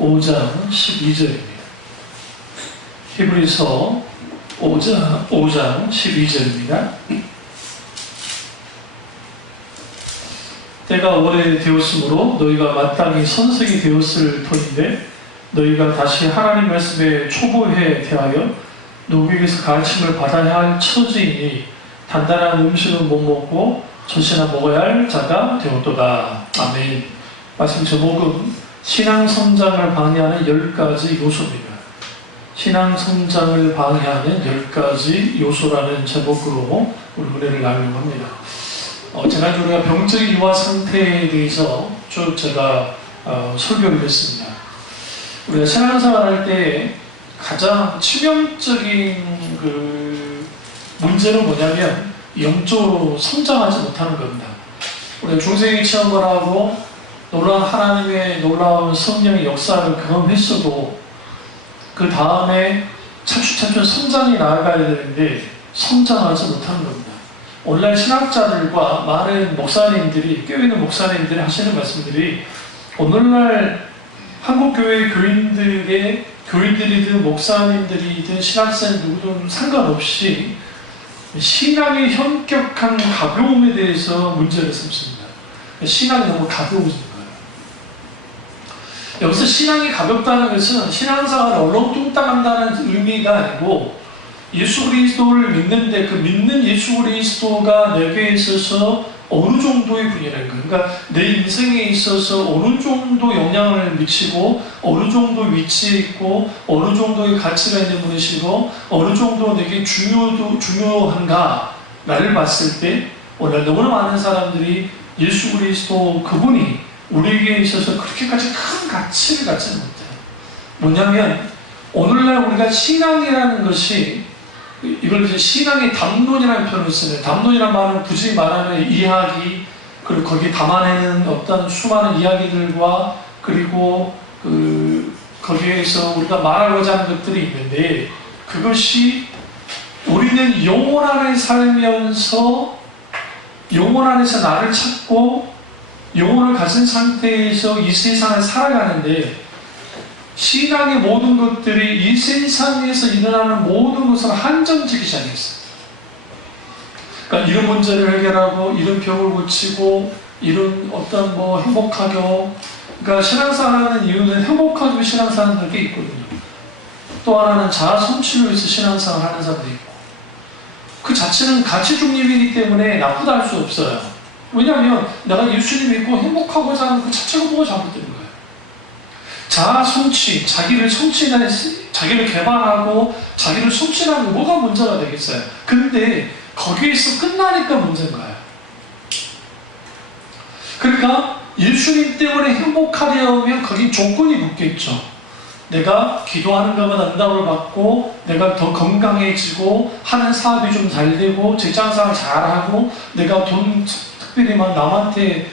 5장 12절입니다. 히브리서 5장 12절입니다. 때가 오래되었으므로 너희가 마땅히 선생이 되었을 터인데 너희가 다시 하나님 말씀에 초보해 대하여 누구에게서 가르침을 받아야 할 처지이니 단단한 음식은 못 먹고 젖이나 먹어야 할 자가 되었도다. 아멘. 말씀 제목은 신앙 성장을 방해하는 10가지 요소입니다. 신앙 성장을 방해하는 10가지 요소라는 제목으로 우리 은혜를 나누려고 합니다. 지난주 우리가 병적 이와 상태에 대해서 쭉 제가 설교를 했습니다. 우리가 신앙생활 할 때 가장 치명적인 문제는 뭐냐면 영적으로 성장하지 못하는 겁니다. 우리가 중생의 체험을 하고 놀라운 하나님의 놀라운 성령의 역사를 경험했어도 그 다음에 차츰차츰 성장이 나아가야 되는데 성장하지 못하는 겁니다. 오늘날 신학자들과 많은 목사님들이, 껴있는 목사님들이 하시는 말씀들이 오늘날 한국교회 교인들이든 목사님들이든 신학생 누구든 상관없이 신앙의 현격한 가벼움에 대해서 문제를 삼습니다. 신앙이 너무 가벼워진 거예요. 여기서 신앙이 가볍다는 것은 신앙생활을 얼렁뚱땅한다는 의미가 아니고 예수 그리스도를 믿는데 그 믿는 예수 그리스도가 내게 있어서 어느 정도의 분이라는 거예요. 그러니까 내 인생에 있어서 어느 정도 영향을 미치고 어느 정도 위치에 있고 어느 정도의 가치가 있는 분이시고 어느 정도 내게 중요한가 나를 봤을 때 오늘 너무나 많은 사람들이 예수 그리스도 그분이 우리에게 있어서 그렇게까지 큰 가치를 갖지 못해요. 뭐냐면 오늘날 우리가 신앙이라는 것이 이걸 이제 신앙의 담론이라는 표현을 쓰는 담론이라는 말은 굳이 말하면 이야기 그리고 거기에 담아내는 어떤 수많은 이야기들과 그리고 거기에서 우리가 말하고자 하는 것들이 있는데 그것이 우리는 영혼 안에 살면서 영혼 안에서 나를 찾고 영혼을 가진 상태에서 이 세상을 살아가는데 신앙의 모든 것들이 이 세상에서 일어나는 모든 것을 한정지기 시작했어요. 그러니까 이런 문제를 해결하고 이런 병을 고치고 이런 어떤 행복하게 그러니까 신앙생활하는 이유는 행복하게 신앙생활하는 게 있거든요. 또 하나는 자아 성취를 위해서 신앙생활을 하는 사람도 있고 그 자체는 가치 중립이기 때문에 나쁘다 할 수 없어요. 왜냐하면 내가 예수님 믿고 행복하고자 하는 그 자체가 뭐가 잘못된 거예요. 자아 성취, 자기를 개발하고 자기를 성취하는 게 뭐가 문제가 되겠어요? 근데 거기에서 끝나니까 문제인 거예요. 그러니까 예수님 때문에 행복하려면 거기 조건이 묶여있죠. 내가 기도하는 것만 응답을 받고 내가 더 건강해지고 하는 사업이 좀 잘 되고 직장생활 잘하고 내가 돈 특별히 막 남한테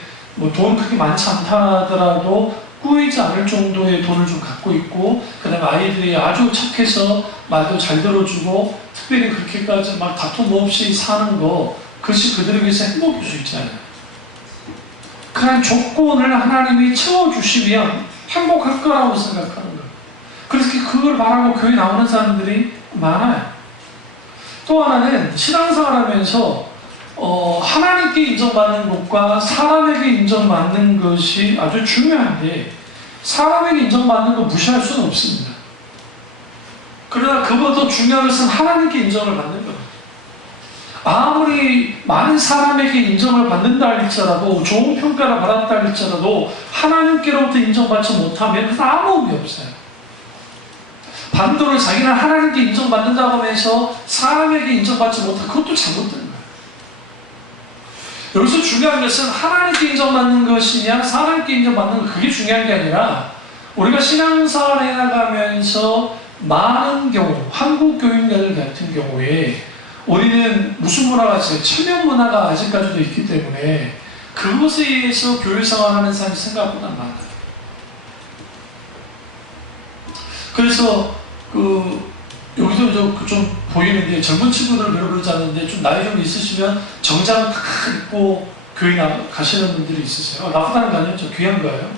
돈 그렇게 많지 않다 하더라도 꾸이지 않을 정도의 돈을 좀 갖고 있고 그 다음에 아이들이 아주 착해서 말도 잘 들어주고 특별히 그렇게까지 막 다툼 없이 사는 거 그것이 그들에게서 행복일 수 있잖아요. 그런 조건을 하나님이 채워주시면 행복할 거라고 생각하는 거예요. 그래서 그걸 말하고 교회 나오는 사람들이 많아요. 또 하나는 신앙생활하면서 하나님께 인정받는 것과 사람에게 인정받는 것이 아주 중요한데 사람에게 인정받는 거 무시할 수는 없습니다. 그러나 그보다 더 중요한 것은 하나님께 인정을 받는 겁니다. 아무리 많은 사람에게 인정을 받는다 할지라도 좋은 평가를 받았다 할지라도 하나님께로부터 인정받지 못하면 아무 의미 없어요. 반대로 자기는 하나님께 인정받는다고 하면서 사람에게 인정받지 못하면 그것도 잘못된 거예요. 여기서 중요한 것은 하나님께 인정받는 것이냐 사람께 인정받는 것 그게 중요한 게 아니라 우리가 신앙생활을 해나가면서 많은 경우 한국 교인들 같은 경우에 우리는 무슨 문화가 있어요? 체면 문화가 아직까지도 있기 때문에 그것에 의해서 교회생활하는 사람이 생각보다 많아요. 그래서 여기서 좀 보이는데 젊은 친구들을 별로 그러지 않는데 좀 나이 좀 있으시면 정장 딱 입고 교회 가시는 분들이 있으세요. 나쁘다는 거 아니에요? 저 귀한 거예요.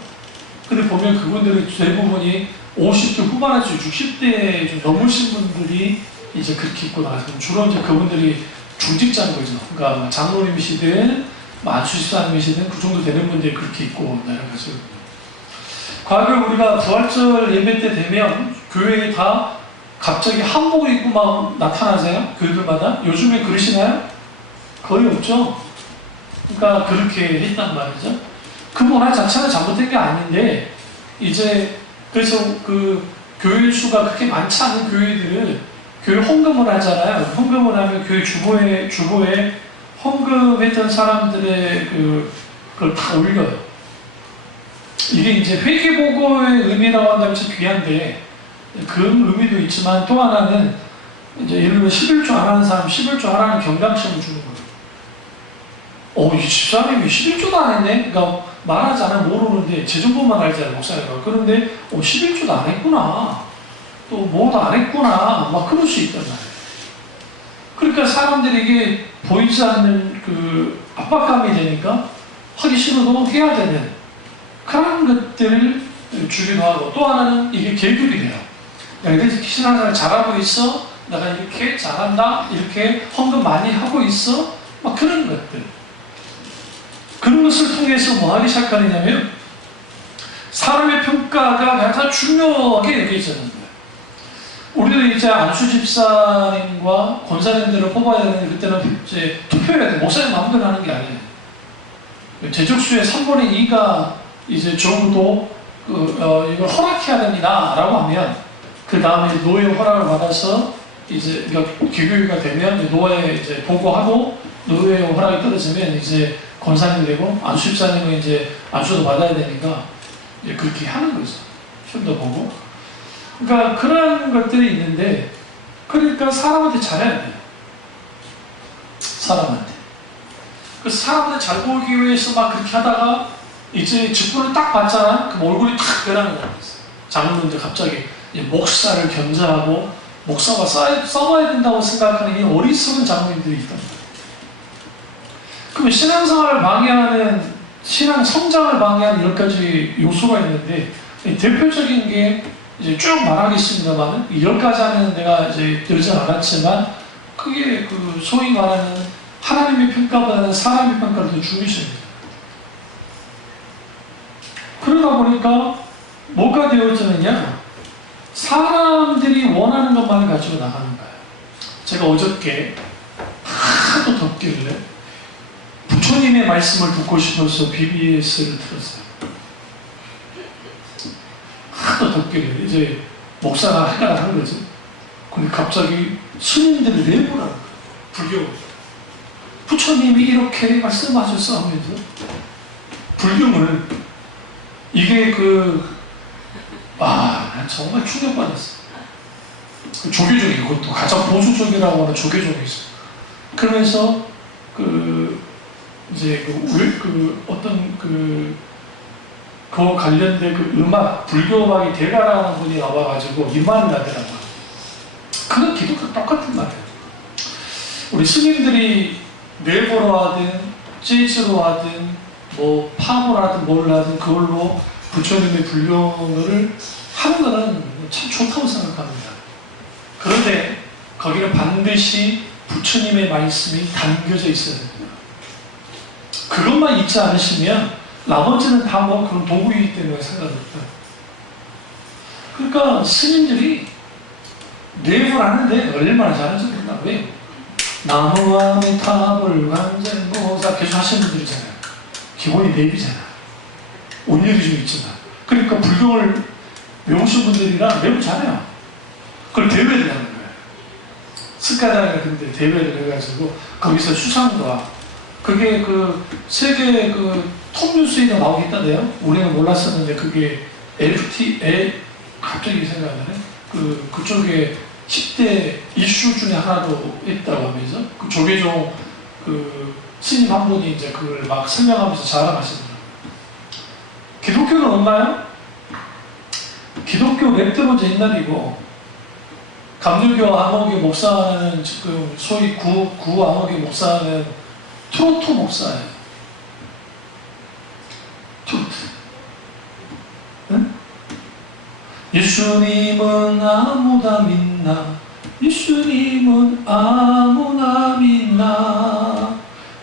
근데 보면 그분들이 대부분이 50대 후반에서 60대 좀 넘으신 분들이 이제 그렇게 입고 나가서 주로 이제 그분들이 중직자인 거죠. 그러니까 장로님이시든 안수집사님이시든 그 정도 되는 분들이 그렇게 입고 나가시거든요. 과거에 우리가 부활절 예배 때 되면 교회에 다 갑자기 한복을 입고 막 나타나세요? 교회들마다? 요즘에 그러시나요? 거의 없죠? 그러니까 그렇게 했단 말이죠. 그 문화 자체는 잘못된 게 아닌데, 이제, 그래서 그 교회 수가 그렇게 많지 않은 교회들은 교회 헌금을 하잖아요. 헌금을 하면 교회 주보에 헌금했던 사람들의 그걸 다 올려요. 이게 이제 회계보고의 의미라고 한다면 참 귀한데, 그 의미도 있지만 또 하나는 이제 예를 들면 11조 안 하는 사람 11조 하라는 경각심을 주는 거예요. 이 집사님이 11조도 안 했네? 그러니까 말하지 않으면 모르는데 제 정보만 알잖아요, 목사님과. 그런데 11조도 안 했구나. 또 뭐도 안 했구나. 막 그럴 수 있단 말이에요. 그러니까 사람들이 이게 보이지 않는 그 압박감이 되니까 하기 싫어도 해야 되는 그런 것들을 주기도 하고, 또 하나는 이게 계급이 돼요. 야, 이래서 신앙생활 잘하고 있어? 내가 이렇게 잘한다? 이렇게 헌금 많이 하고 있어? 막 그런 것들. 그런 것을 통해서 뭐 하기 시작하느냐면, 사람의 평가가 가장 중요하게 여겨지는 거예요. 우리도 이제 안수 집사님과 권사님들을 뽑아야 되는데, 그때는 이제 투표해야 돼. 목사님 마음대로 하는 게 아니에요. 제적수의 3분의 2가 이제 적어도 이걸 허락해야 됩니다. 라고 하면, 그 다음에 노예 허락을 받아서 이제 기교회가 되면 노예 이제 보고하고, 노예 허락이 떨어지면 이제 권사님이 되고, 안수집사님은 이제 안수도 받아야 되니까 이제 그렇게 하는 거죠. 시험도 보고. 그러니까 그런 것들이 있는데, 그러니까 사람한테 잘해야 돼요. 사람한테. 그 사람들 잘 보기 위해서 막 그렇게 하다가 이제 직분을 딱 받잖아? 그럼 얼굴이 탁 변하는 거예요. 장로님들 갑자기 목사를 견제하고 목사가 써봐야 된다고 생각하는 이 어리석은 장로님들이 있단 말이에요. 그럼 신앙생활을 방해하는, 신앙 성장을 방해하는 10가지 요소가 있는데, 대표적인 게 이제 쭉 말하겠습니다만, 10가지는 내가 이제 들지 않았지만, 그게 그 소위 말하는 하나님의 평가보다는 사람의 평가를 더 중요시합니다. 그러다 보니까 뭐가 되어지느냐? 사람들이 원하는 것만을 가지고 나가는 거예요. 제가 어저께 하도 덥길래 부처님의 말씀을 듣고 싶어서 BBS를 들었어요. 하도 덥길래 이제 목사가 하려고 하는 거죠. 근데 갑자기 스님들이 내보라는 거예요. 불교. 부처님이 이렇게 말씀하셨어 하면서 불교를 이게 난 정말 충격받았어. 조계종이, 그것도 가장 보수적이라고 하는 조계종이 있어. 그러면서 이제 그거 관련된 음악, 불교 음악이 대가라는 분이 나와가지고 이만을 하더라고요. 그건 기독교 똑같은 말이에요. 우리 스님들이 랩으로 하든 재즈로 하든 뭐 팝을 하든 뭘 하든 그걸로 부처님의 불교를 하는 거는 참 좋다고 생각합니다. 그런데 거기는 반드시 부처님의 말씀이 담겨져 있어야 됩니다. 그것만 잊지 않으시면 나머지는 다 뭐 그런 도구이기 때문에 상관없다. 그러니까 스님들이 랩을 하는데 얼마나 잘하는지 몰라. 왜? 나무와미 탑을 완전모사 계속 하시는 분들이잖아요. 기본이 랩이잖아. 온율이 좀 있지만. 그러니까 불교를 배우신 분들이랑 랩을 잘해요. 그걸 대회를 하는 거예요. 스카다나 근데 대회를 해가지고 거기서 수상과 그게 세계 톱뉴스에도 나오겠다네요. 우리는 몰랐었는데 그게 갑자기 생각나네. 그쪽에 10대 이슈 중에 하나도 있다고 하면서 그 조계종 스님 한 분이 이제 그걸 막 설명하면서 자랑하시더라고요. 기독교는 없나요? 기독교 랩 들어온 지 옛날이고, 감리교 암호교 목사는 지금 소위 구 암호교 목사는 트로트 목사예요. 트로트. 예수님은 아무나 믿나, 예수님은 아무나 믿나,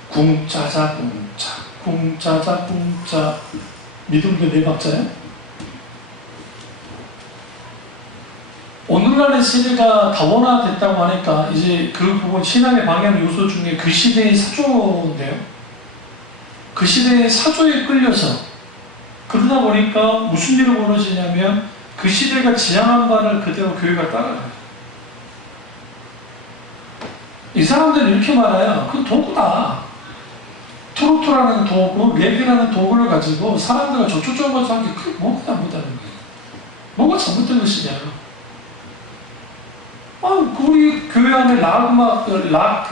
궁짜자 궁짜, 궁짜자 궁짜. 믿음도 네 박자야? 오늘날의 세대가 다원화됐다고 하니까 이제 그 부분 신앙의 방향 요소 중에 그 시대의 사조인데요. 그 시대의 사조에 끌려서 그러다 보니까 무슨 일이 벌어지냐면 그 시대가 지향한 바를 그대로 교회가 따라가요. 이 사람들은 이렇게 말해요. 그 도구다. 트로트라는 도구, 랩이라는 도구를 가지고 사람들과 저쪽저쪽 한 게 그게 뭐가 잘못하는 거예요. 뭐가 잘못된 것이냐. 우리 교회 안에 락 음악,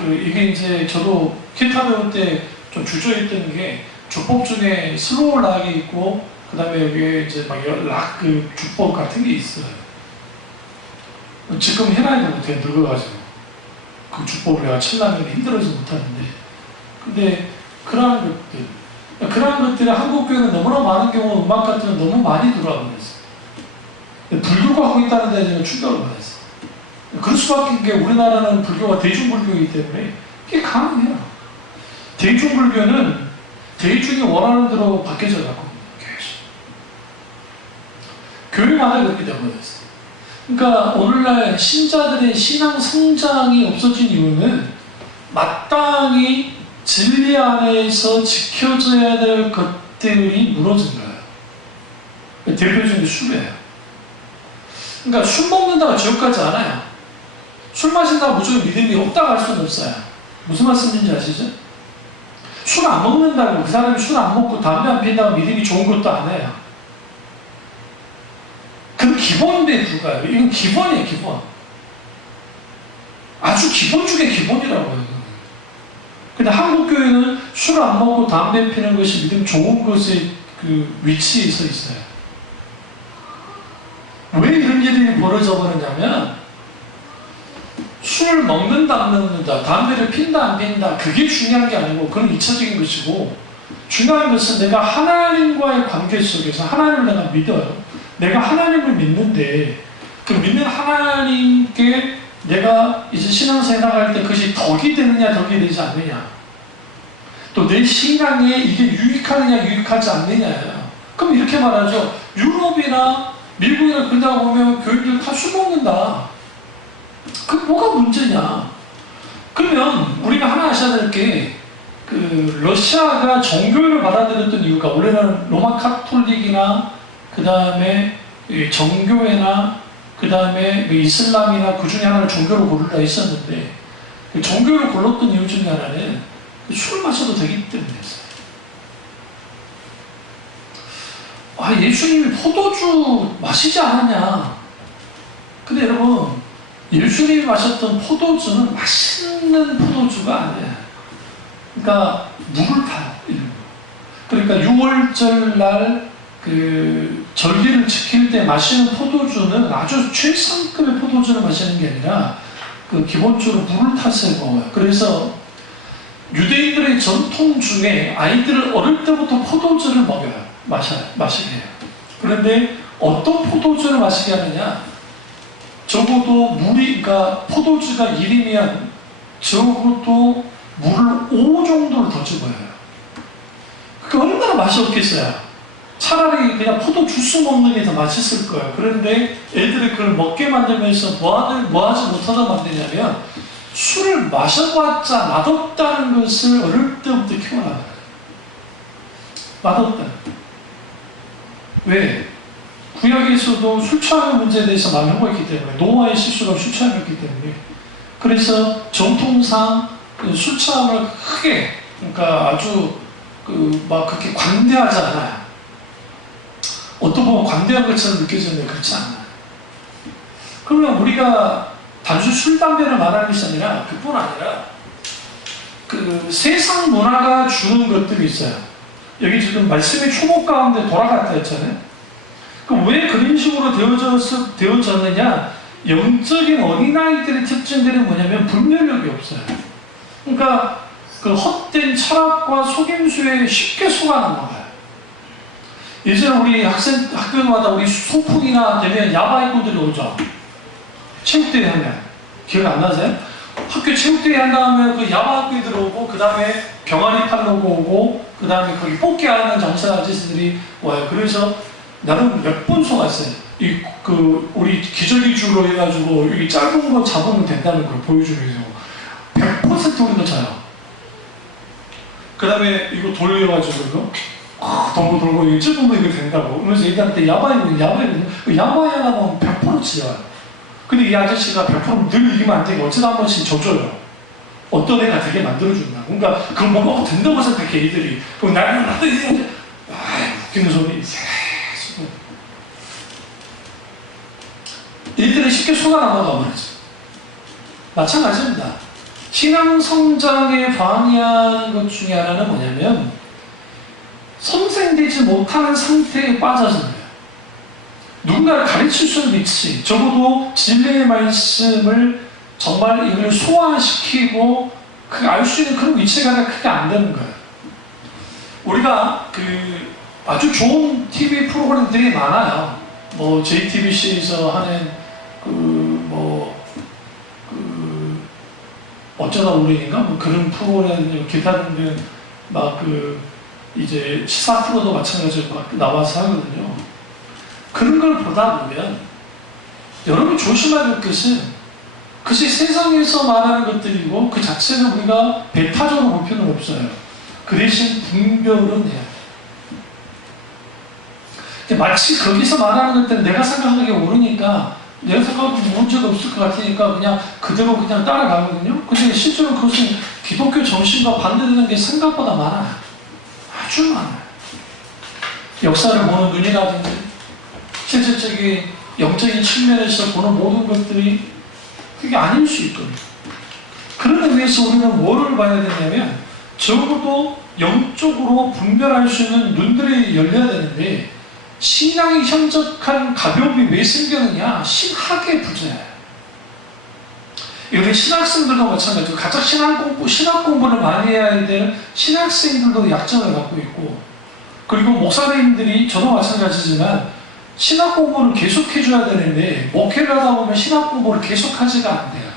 이게 이제 저도 기타 배울 때 좀 주저했던 게 주법 중에 슬로우 락이 있고, 그 다음에 여기에 이제 막 락 주법 같은 게 있어요. 지금 해놔야 못해, 늙어가지고. 그 주법을 내가 칠라면 힘들어서 못하는데. 근데 그러한 것들이 한국교회는 너무나 많은 경우 음악 같은 거 너무 많이 들어와 버렸어요. 불교가 하고 있다는 데 제가 충격을 받았어요. 그럴 수밖에 없는 게 우리나라는 불교가 대중불교이기 때문에 이게 가능해요. 대중불교는 대중이 원하는 대로 바뀌어져 갖고 교회마다 그렇게 되어버렸어요. 그러니까 오늘날 신자들의 신앙 성장이 없어진 이유는 마땅히 진리 안에서 지켜져야 될 것들이 무너진 거예요. 대표적인 게 술이에요. 그러니까 술 먹는다고 지옥 가지 않아요. 술 마신다고 무조건 믿음이 없다고 할 수는 없어요. 무슨 말씀인지 아시죠? 술 안 먹는다고 그 사람이 술 안 먹고 담배 안 피운다고 믿음이 좋은 것도 아니에요. 그건 기본에 불과해요. 이건 기본이에요, 기본. 아주 기본 중에 기본이라고요. 근데 한국교회는 술 안 먹고 담배 피는 것이 믿음 좋은 것의 그 위치에 서 있어요. 왜 이런 일이 벌어져 버렸냐면, 술을 먹는다 안 먹는다, 담배를 핀다 안 핀다, 그게 중요한 게 아니고 그건 2차적인 것이고, 중요한 것은 내가 하나님과의 관계 속에서 하나님을 내가 믿어요. 내가 하나님을 믿는데 그 믿는 하나님께 내가 이제 신앙생활 나갈 때 그것이 덕이 되느냐 덕이 되지 않느냐, 또 내 신앙에 이게 유익하느냐 유익하지 않느냐예요. 그럼 이렇게 말하죠. 유럽이나 미국이나 그러다 보면 교인들 다 술 먹는다. 그 뭐가 문제냐. 그러면 우리가 하나 아셔야 될 게, 러시아가 정교회를 받아들였던 이유가, 원래는 로마 카톨릭이나 그 다음에 정교회나 그 다음에 이슬람이나 그 중에 하나를 종교로 고르다 있었는데, 그 종교를 골랐던 이유 중에 하나는 술을 마셔도 되기 때문이었어요. 예수님이 포도주 마시지 않았냐. 근데 여러분, 예수님이 마셨던 포도주는 맛있는 포도주가 아니에요. 그러니까 물을 타요. 그러니까 6월절 날 절기를 지킬 때 마시는 포도주는 아주 최상급의 포도주를 마시는 게 아니라 기본적으로 물을 타서 먹어요. 그래서 유대인들의 전통 중에 아이들을 어릴 때부터 포도주를 먹여요. 마시게 해요. 그런데 어떤 포도주를 마시게 하느냐? 적어도 그러니까 포도주가 1이면 적어도 물을 5 정도를 더 집어요. 그게 얼마나 맛이 없겠어요. 차라리 그냥 포도 주스 먹는 게 더 맛있을 거예요. 그런데 애들이 그걸 먹게 만들면서 뭐 하지 못하다 만드냐면, 술을 마셔봤자 맛없다는 것을 어릴 때부터 키워나가요. 맛없다. 왜? 구약에서도 술 취함의 문제에 대해서 말하고 있기 때문에, 노아의 실수가 술 취함이었기 때문에. 그래서 정통상 술 취함을 크게, 그러니까 아주 막 그렇게 관대하지 않아요. 어떤 보면 관대한 것처럼 느껴지는데 그렇지 않아요. 그러면 우리가 단순 술, 담배를 말하는 것이 아니라, 그뿐 아니라 세상 문화가 주는 것들이 있어요. 여기 지금 말씀의 초목 가운데 돌아갔다 했잖아요. 왜 그런 식으로 되어졌느냐? 영적인 어린아이들의 특징들은 뭐냐면 분별력이 없어요. 그러니까 헛된 철학과 속임수에 쉽게 속아 넘어가요. 예전에 우리 학교마다 우리 소풍이나 되면 야바이꾼들이 오죠. 체육대회 하면. 기억 안 나세요? 학교 체육대회 한 다음에 그 야바이꾼들 오고, 그 다음에 병아리 팔려고 오고, 그 다음에 거기 뽑기 하는 장사 아저씨들이 와요. 그래서 나는 몇 번 속았어요. 우리 기저귀줄로 해가지고 여기 짧은 거 잡으면 된다는 걸 보여주기 위해서 100% 우리가 져요. 그 다음에 이거 돌려가지고 이거 돌고 이거 찝으면 이거 된다고. 그래서 얘들한테 야바이거든. 야바이 하나 보면 100% 지어요. 근데 이 아저씨가 100% 늘 이기면 안 되게 어쩌다 한 번씩 져줘요. 어떤 애가 되게 만들어준다. 그러니까 그걸 보고 된다고 생각해, 애들이. 그럼 나는 웃기는 소리. 얘들은 쉽게 속아 넘어가 버리죠. 마찬가지입니다. 신앙 성장에 방해하는 것 중에 하나는 뭐냐면 선생되지 못하는 상태에 빠져서 그래요. 누군가를 가르칠 수는 있지. 적어도 진리의 말씀을 정말 이걸 소화시키고 알 수 있는 그런 위치가 크게 안 되는 거예요. 우리가 아주 좋은 TV 프로그램들이 많아요. 뭐 JTBC에서 하는 어쩌다 우리인가 뭐 그런 프로그램 기타 등등 이제 시사 프로도 마찬가지로 막 나와서 하거든요. 그런 걸 보다 보면 여러분 조심해야 될 것은 그것이 세상에서 말하는 것들이고 그 자체는 우리가 배타적으로 볼 필요는 없어요. 그 대신 분별은 해야 돼. 마치 거기서 말하는 것들은 내가 생각하는 게 옳으니까 내가 생각하고 문제가 없을 것 같으니까 그냥 그대로 그냥 따라가거든요. 근데 실제로 그것은 기독교 정신과 반대되는 게 생각보다 많아요. 아주 많아요. 역사를 보는 눈이라든지 실질적인 영적인 측면에서 보는 모든 것들이 그게 아닐 수 있거든요. 그런 의미에서 우리는 뭐를 봐야 되냐면 적어도 영적으로 분별할 수 있는 눈들이 열려야 되는데 신앙이 현적한 가벼움이 왜 생기느냐? 신학의 부재예요. 우리 신학생들도 마찬가지고 가장 신학 공부를 많이 해야 될 신학생들도 약점을 갖고 있고 그리고 목사님들이 저도 마찬가지지만 신학 공부를 계속해줘야 되는데 목회를 하다 보면 신학 공부를 계속하지가 않대요.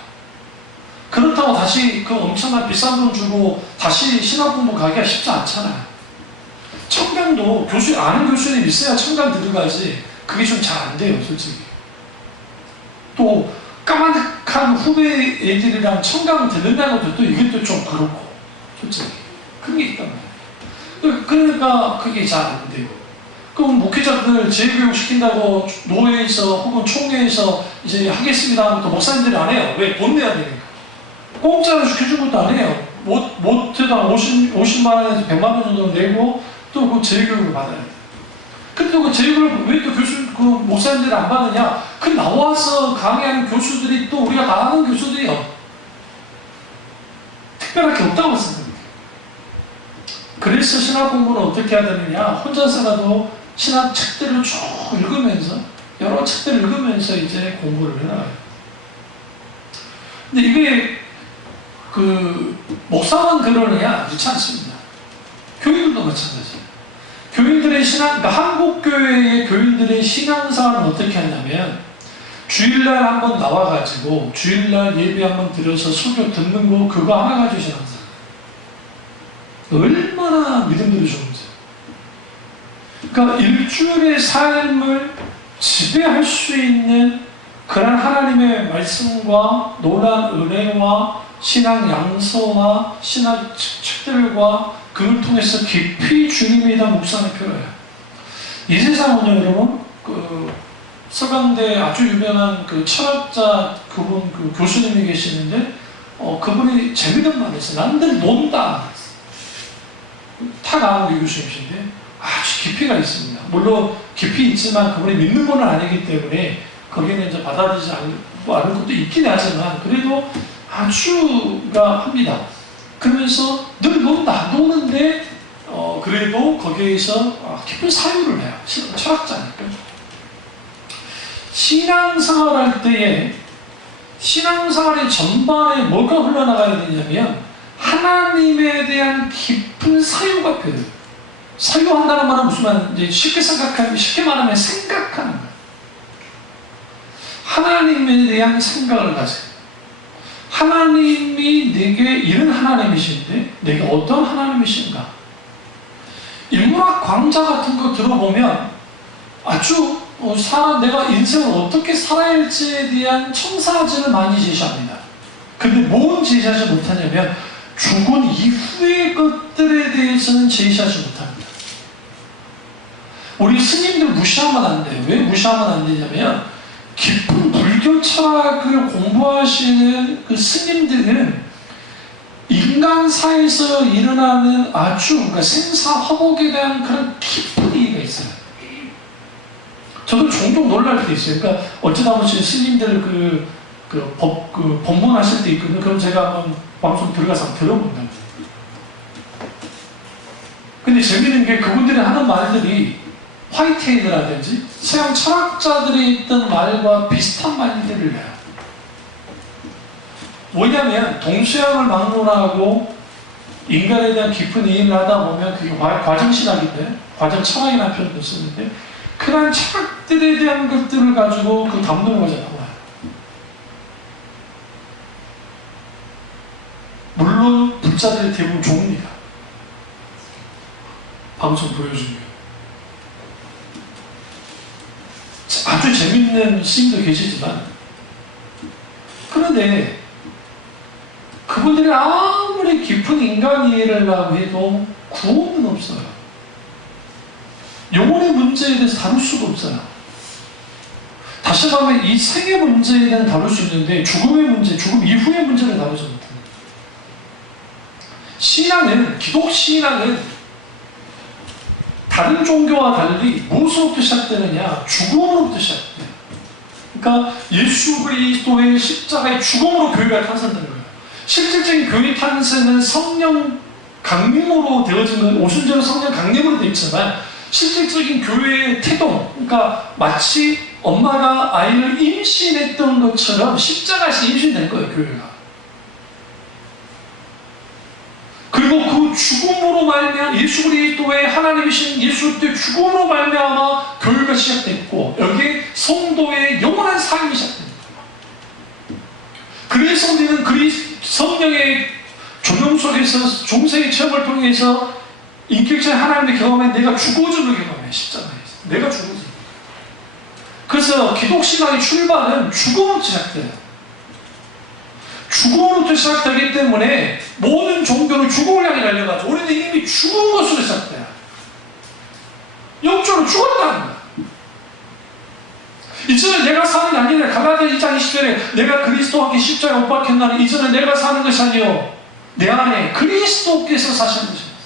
그렇다고 다시 그 엄청난 비싼 돈 주고 다시 신학 공부 가기가 쉽지 않잖아요. 청강도 아는 교수님 있어야 청강 들어가지 그게 좀 잘 안 돼요, 솔직히. 또 까마득한 후배 애들이랑 청강 듣는다는 것도 이것도 좀 그렇고 솔직히 그런 게 있단 말이에요. 그러니까 그게 잘 안 돼요. 그럼 목회자들 재교육 시킨다고 노회에서 혹은 총회에서 이제 하겠습니다 하면 또 목사님들이 안 해요. 왜? 돈 내야 되니까. 공짜로 시켜준 것도 안 해요. 못해도 50만 원에서 100만 원 정도 내고 또 그 재교육을 받아야 돼. 근데 그 재교육을 왜 또 목사님들이 안 받느냐? 그 나와서 강의하는 교수들이 또 우리가 다 아는 교수들이요. 특별할 게 없다고 생각해요. 그래서 신학 공부는 어떻게 해야 되느냐? 혼자서라도 신학 책들을 쭉 읽으면서, 여러 책들을 읽으면서 이제 공부를 해나가요. 근데 이게, 목사만 그러느냐? 그렇지 않습니다. 교인들도 마찬가지예요. 교인들의 그러니까 한국교회의 교인들의 신앙생활은 어떻게 하냐면, 주일날 한번 나와가지고, 주일날 예배 한번 드려서 설교 듣는 거, 그거 하나 가지고 신앙생활. 얼마나 믿음들이 좋은지. 그러니까 일주일의 삶을 지배할 수 있는 그런 하나님의 말씀과 놀라운 은혜와 신앙 양서와 신앙 책들과 그걸 통해서 깊이 주님에 대한 묵상이 필요해요. 이 세상은요, 여러분, 서강대 아주 유명한 철학자 그분 교수님이 계시는데, 그분이 재밌는 말을 했어요. 남들 논다. 타강대 교수님이신데 아주 깊이가 있습니다. 물론 깊이 있지만 그분이 믿는 분은 아니기 때문에 거기는 이제 받아들이지 않을 것도 있긴 하지만 그래도 아주가 합니다. 그러면서 늘 노는데 그래도 거기에서 깊은 사유를 해요. 철학자니까. 신앙생활할 때에 신앙생활의 전반에 뭐가 흘러나가야 되냐면 하나님에 대한 깊은 사유가 필요해요. 사유한다는 말은 무슨 말인지 쉽게 말하면 생각하는 거예요. 하나님에 대한 생각을 가세요. 하나님이 내게 이런 하나님이신데 내게 어떤 하나님이신가? 인문학 강좌 같은 거 들어보면 아주 내가 인생을 어떻게 살아야 할지에 대한 청사진을 많이 제시합니다. 근데 뭔 제시하지 못하냐면 죽은 이후의 것들에 대해서는 제시하지 못합니다. 우리 스님들 무시하면 안 돼요. 왜 무시하면 안 되냐면 깊은 불교 철학을 공부하시는 그 스님들은 인간사에서 일어나는 그러니까 생사화복에 대한 그런 깊은 이해가 있어요. 저도 종종 놀랄 때 있어요. 그러니까 어쩌다 보면 스님들 법문하실 때 있거든요. 그럼 제가 한번 방송 들어가서 한번 들어본다. 근데 재밌는 게 그분들이 하는 말들이 화이트헤드라든지 서양 철학자들이 했던 말과 비슷한 말들을 해요. 뭐냐면 동서양을 막론하고 인간에 대한 깊은 이해를 하다 보면 그게 과정신학인데 과정철학이라는 표현도 쓰는데 그런 철학들에 대한 것들을 가지고 그 담론을 가지고 나와요. 물론 불자들이 대부분 좋습니다. 방송 보여주면 아주 재밌는 스님도 계시지만 그런데 그분들이 아무리 깊은 인간 이해를 하고 해도 구원은 없어요. 영혼의 문제에 대해서 다룰 수가 없어요. 다시 말하면 이 생의 문제에 대한 다룰 수 있는데 죽음의 문제, 죽음 이후의 문제를 다루지 못합니다. 신앙은, 기독 신앙은 다른 종교와 달리 무엇으로부터 시작되느냐? 죽음으로부터 시작돼요. 그러니까 예수 그리스도의 십자가의 죽음으로 교회가 탄생되는 거예요. 실질적인 교회 탄생은 성령 강림으로 되어진 건 오순절은 성령 강림으로 되어 있지만 실질적인 교회의 태동, 그러니까 마치 엄마가 아이를 임신했던 것처럼 십자가에서 임신된 거예요, 교회가. 그리고 그 죽음으로 말미암아 예수 그리스도의 하나님이신 예수 그리스도의 죽음으로 말미암아 교회가 시작됐고 여기에 성도의 영원한 삶이 시작됩니다. 그래서 우리는 성령의 조명 속에서 중생의 체험을 통해서 인격적인 하나님의 경험에 내가 죽어주는 경험이에요. 십자가에서 내가 죽어주는. 그래서 기독신앙의 출발은 죽음으로 시작돼요. 죽음으로부터 시작되기 때문에 모든 종교는 죽음을 향해 달려가지고 우리는 이미 죽은 것으로 시작돼요. 영적으로 죽었다는 거야. 이제는 내가 사는 게 아니라 갈라디아 2장 20절에 내가 그리스도와 함께 십자가에 못 박혔나니 이제는 내가 사는 것이 아니요 내 안에 그리스도께서 사시는 것입니다.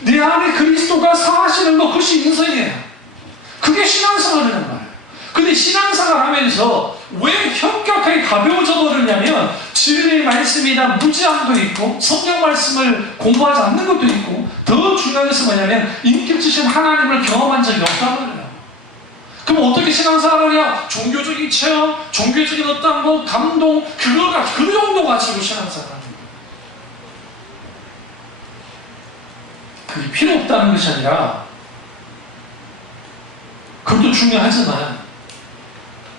내 안에 그리스도가 사시는 것 그것이 인생이에요. 그게 신앙생활이라는 거예요. 근데 신앙생활 하면서 왜 현격하게 가벼워져 버렸냐면 진리의 말씀이나 무지함도 있고 성경 말씀을 공부하지 않는 것도 있고 더 중요한 것은 뭐냐면 인격지신 하나님을 경험한 적이 없다는 거예요. 그럼 어떻게 신앙생활을 하냐? 종교적인 체험, 종교적인 어떤 감동 그 정도 가지고 신앙생활을 하는 거예요. 그게 필요 없다는 것이 아니라 그것도 중요하지만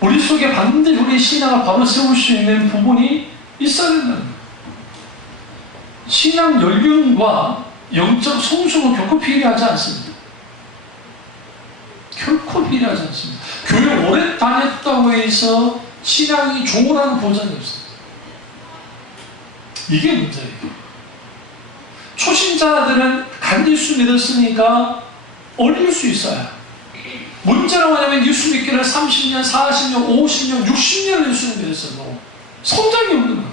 우리 속에 반드시 우리의 신앙을 바로 세울 수 있는 부분이 있어야 된다는 거예요. 신앙 연륜과 영적 성숙은 결코 비례하지 않습니다. 결코 비례하지 않습니다. 교회 오래 다녔다고 해서 신앙이 좋으라는 보장이 없습니다. 이게 문제예요. 초신자들은 간질수 믿었으니까 어릴 수 있어요. 문제는 뭐냐면 예수 믿기를 30년, 40년, 50년, 60년을 예수를 믿었어도 성장이 없는 거예요.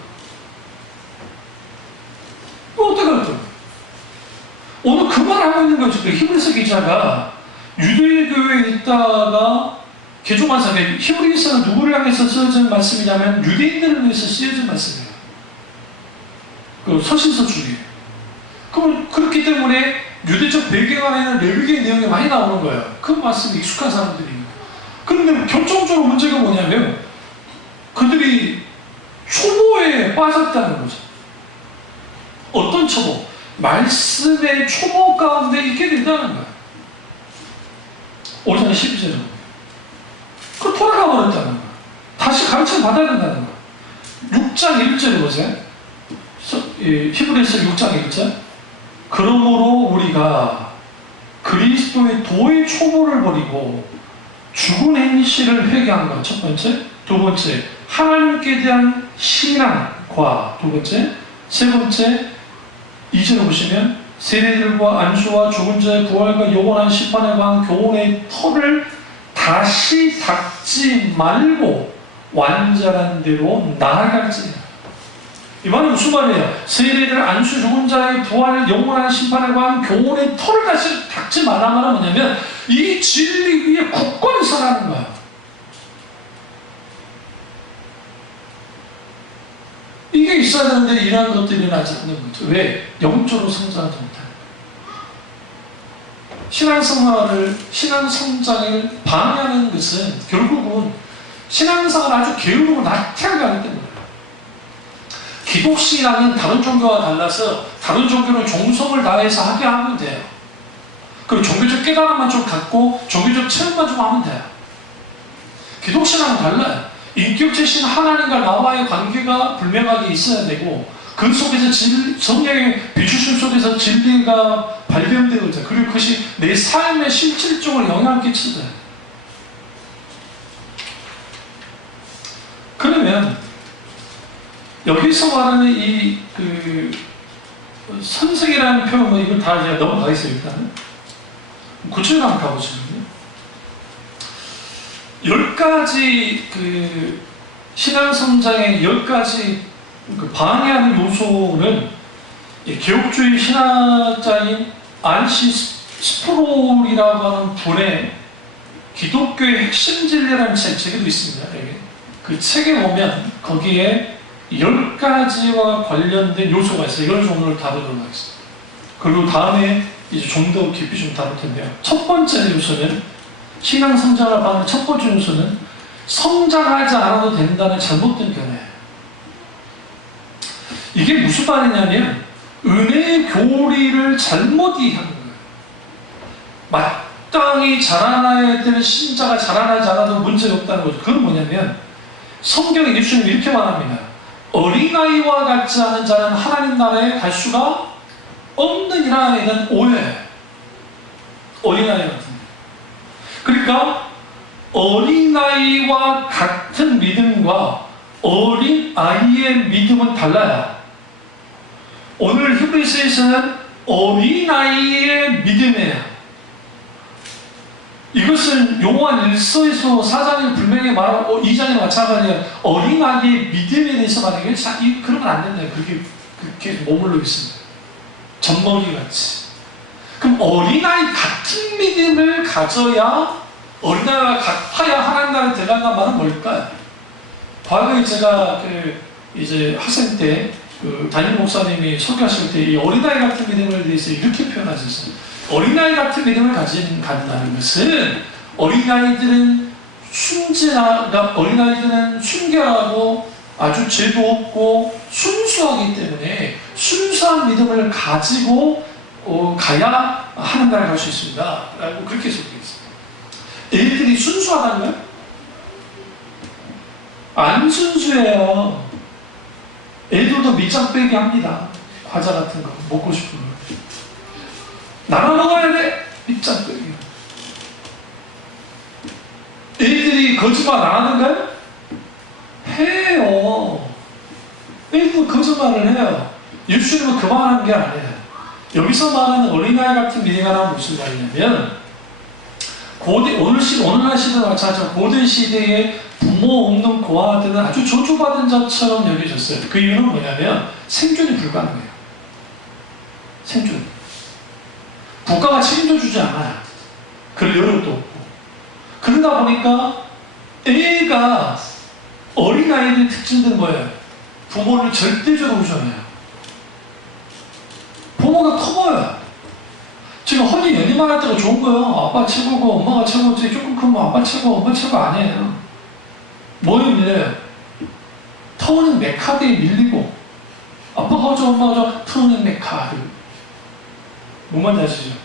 이거 어떡할까요? 오늘 그 말 하고 있는 거죠. 히브리서 기자가 유대교회에 있다가 개종한 히브리서는 누구를 향해서 쓰여진 말씀이냐면 유대인들을 위해서 쓰여진 말씀이에요. 그 서신서 중에. 그렇기 때문에 유대적 배경 안에는 레위기의 내용이 많이 나오는 거예요. 그 말씀이 익숙한 사람들이니까. 그런데 결정적으로 문제가 뭐냐면 그들이 초보에 빠졌다는 거죠. 어떤 초보? 말씀의 초보 가운데 있게 된다는 거예요. 5장 12절은 그 돌아가 버렸다는 거예요. 다시 가르침 받아야 된다는 거예요. 6장 1절에 보세요. 히브리서 6장 1절. 그러므로 우리가 그리스도의 도의 초보를 버리고 죽은 행실을 회개한 것, 첫 번째. 두 번째, 하나님께 대한 신앙과 두 번째. 세 번째, 2절을 보시면 세례들과 안수와 죽은 자의 부활과 영원한 심판에 관한 교훈의 터를 다시 닦지 말고 완전한 대로 나아갈지니라. 이 말은 무슨 말이에요? 세례들, 안수, 죽은 자의 부활, 영원한 심판에 관한 교훈의 터를 다시 닦지 말라는 뭐냐면 이 진리 위에 굳건히 서라는 거야. 이게 있어야 되는데 이러한 것들이 나지 않는 거죠. 왜? 영적으로 성장하지 못하는 거예요. 신앙성장을 방해하는 것은 결국은 신앙생활을 아주 게으르고 나태하게 하기 때문에 기독신앙은 다른 종교와 달라서 다른 종교는 종성을 다해서 하게 하면 돼요. 그리고 종교적 깨달음만 좀 갖고 종교적 체험만 좀 하면 돼요. 기독신앙은 달라요. 인격체신 하나님과 나와의 관계가 분명하게 있어야 되고 그 속에서 성령의 비추심 속에서 진리가 발견되고자 그리고 그것이 내 삶에 실질적으로 영향을 끼치다. 그러면 여기서 말하는 이 선생이라는 표현은 이걸 다 이제 넘어가겠어요. 일단은 구체적으로 한번 가보시면요. 10가지 신앙성장의 10가지 방해하는 요소는 개혁주의 신학자인 안시 스프롤이라고 하는 분의 기독교의 핵심 진리라는 책에도 있습니다. 그 책에 보면 거기에 10가지와 관련된 요소가 있어요. 이걸 좀 오늘 다루도록 하겠습니다. 그리고 다음에 이제 좀 더 깊이 좀 다룰 텐데요. 첫 번째 요소는 신앙 성장을 받는 첫 번째 요소는 성장하지 않아도 된다는 잘못된 견해예요. 이게 무슨 말이냐면 은혜의 교리를 잘못 이해하는 거예요. 마땅히 자라나야 되는 신자가 자라나지 않아도 문제가 없다는 거죠. 그건 뭐냐면 성경에 예수님이 이렇게 말합니다. 어린아이와 같지 않은 자는 하나님 나라에 갈 수가 없느니라. 이는 오해예요. 어린아이 같은 그러니까 어린아이와 같은 믿음과 어린아이의 믿음은 달라요. 오늘 히브리서에서는 어린아이의 믿음이에요. 이것은 요한 1서에서 4장에 분명히 말하고 2장에 마찬가지예요. 어린아이의 믿음에 대해서 말하는 게 그러면 안 된다. 그렇게 머물러 있습니다. 젖먹이 같이. 그럼 어린아이 같은 믿음을 가져야 어린아이와 같아야 하나님 나라에 들어간다는 말은 뭘까요? 과거에 제가 이제 학생 때 담임 목사님이 설교하실 때 이 어린아이 같은 믿음에 대해서 이렇게 표현하셨어요. 어린아이 같은 믿음을 가진다는 것은 어린아이들은 어린아이들은 순결하고 아주 죄도 없고 순수하기 때문에 순수한 믿음을 가지고 가야 하는 나라에 갈 수 있습니다. 라고 그렇게 설명했습니다. 애들이 순수하다는 거예요? 안 순수해요. 애들도 밑장 빼기 합니다. 과자 같은 거 먹고 싶은 거. 나눠 먹어야 돼. 밑장 빼기. 애들이 거짓말 안 하는가요? 해요. 애들도 거짓말을 해요. 예수님은 그만한 게 아니에요. 여기서 말하는 어린아이 같은 믿음이란 무슨 말이냐면 오늘날 시대와 마찬가지로 고대 시대에 부모 없는 고아들은 아주 저주받은 자처럼 여겨졌어요. 그 이유는 뭐냐면 생존이 불가능해요. 생존. 국가가 책임져 주지 않아요. 그럴 여력도 없고. 그러다 보니까 애가 어린아이들의 특징들은 뭐예요? 부모를 절대적으로 의존해요. 부모가 커 보여요. 지금 혼이 연임만 할 때가 좋은 거예요. 아빠 최고고 엄마가 최고지. 조금 크면 아빠 최고, 엄마 최고 아니에요. 뭐에 밀려요? 터닝 메카드에 밀리고 아빠가 저 엄마가 저 터닝 메카드 뭔 말인지 아시죠?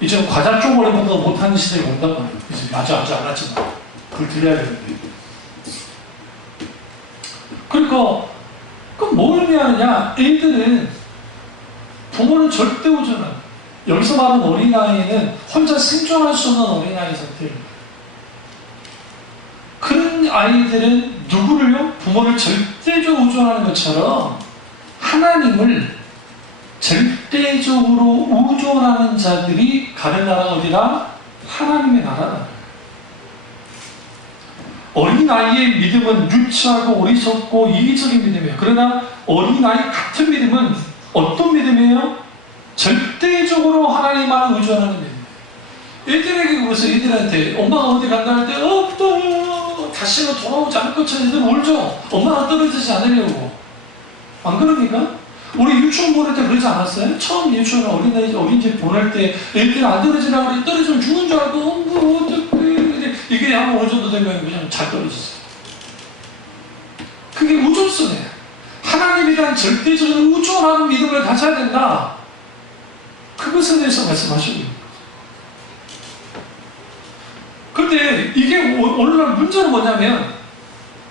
이제 과자 쪼그리보다 못하는 시대가 온단 말이에요. 이제 아직 안 왔지만 그걸 들어야 되는데. 그러니까 그럼 뭘 의미하느냐? 애들은 부모는 절대 의존하는, 여기서 말하는 어린아이는 혼자 생존할 수 없는 어린아이 상태입니다. 그런 아이들은 누구를요? 부모를 절대적으로 의존하는 것처럼 하나님을 절대적으로 의존하는 자들이 가는 나라가 어디라? 하나님의 나라다. 어린아이의 믿음은 유치하고 어리석고 이기적인 믿음이에요. 그러나 어린아이 같은 믿음은 어떤 믿음이에요? 절대적으로 하나님만 의존하는 믿음이에요. 애들에게 그래서 애들한테 엄마가 어디 간다 할 때 또 다시는 돌아오지 않을 것처럼 애들 울죠. 엄마가 떨어지지 않으려고. 안 그럽니까? 우리 유치원 보낼 때 그러지 않았어요? 처음 유치원 어린이집 보낼 때 애들 안 떨어지라고 그래. 떨어지면 죽는 줄 알고 어떡해. 이게 한 어느 정도 되면 그냥 잘 떨어지죠. 그게 우존성이에요. 하나님에 대한 절대적인 우존하는 믿음을 가져야 된다. 그것에 대해서 말씀하시고 있는 거예요. 근데 이게 오늘날 문제는 뭐냐면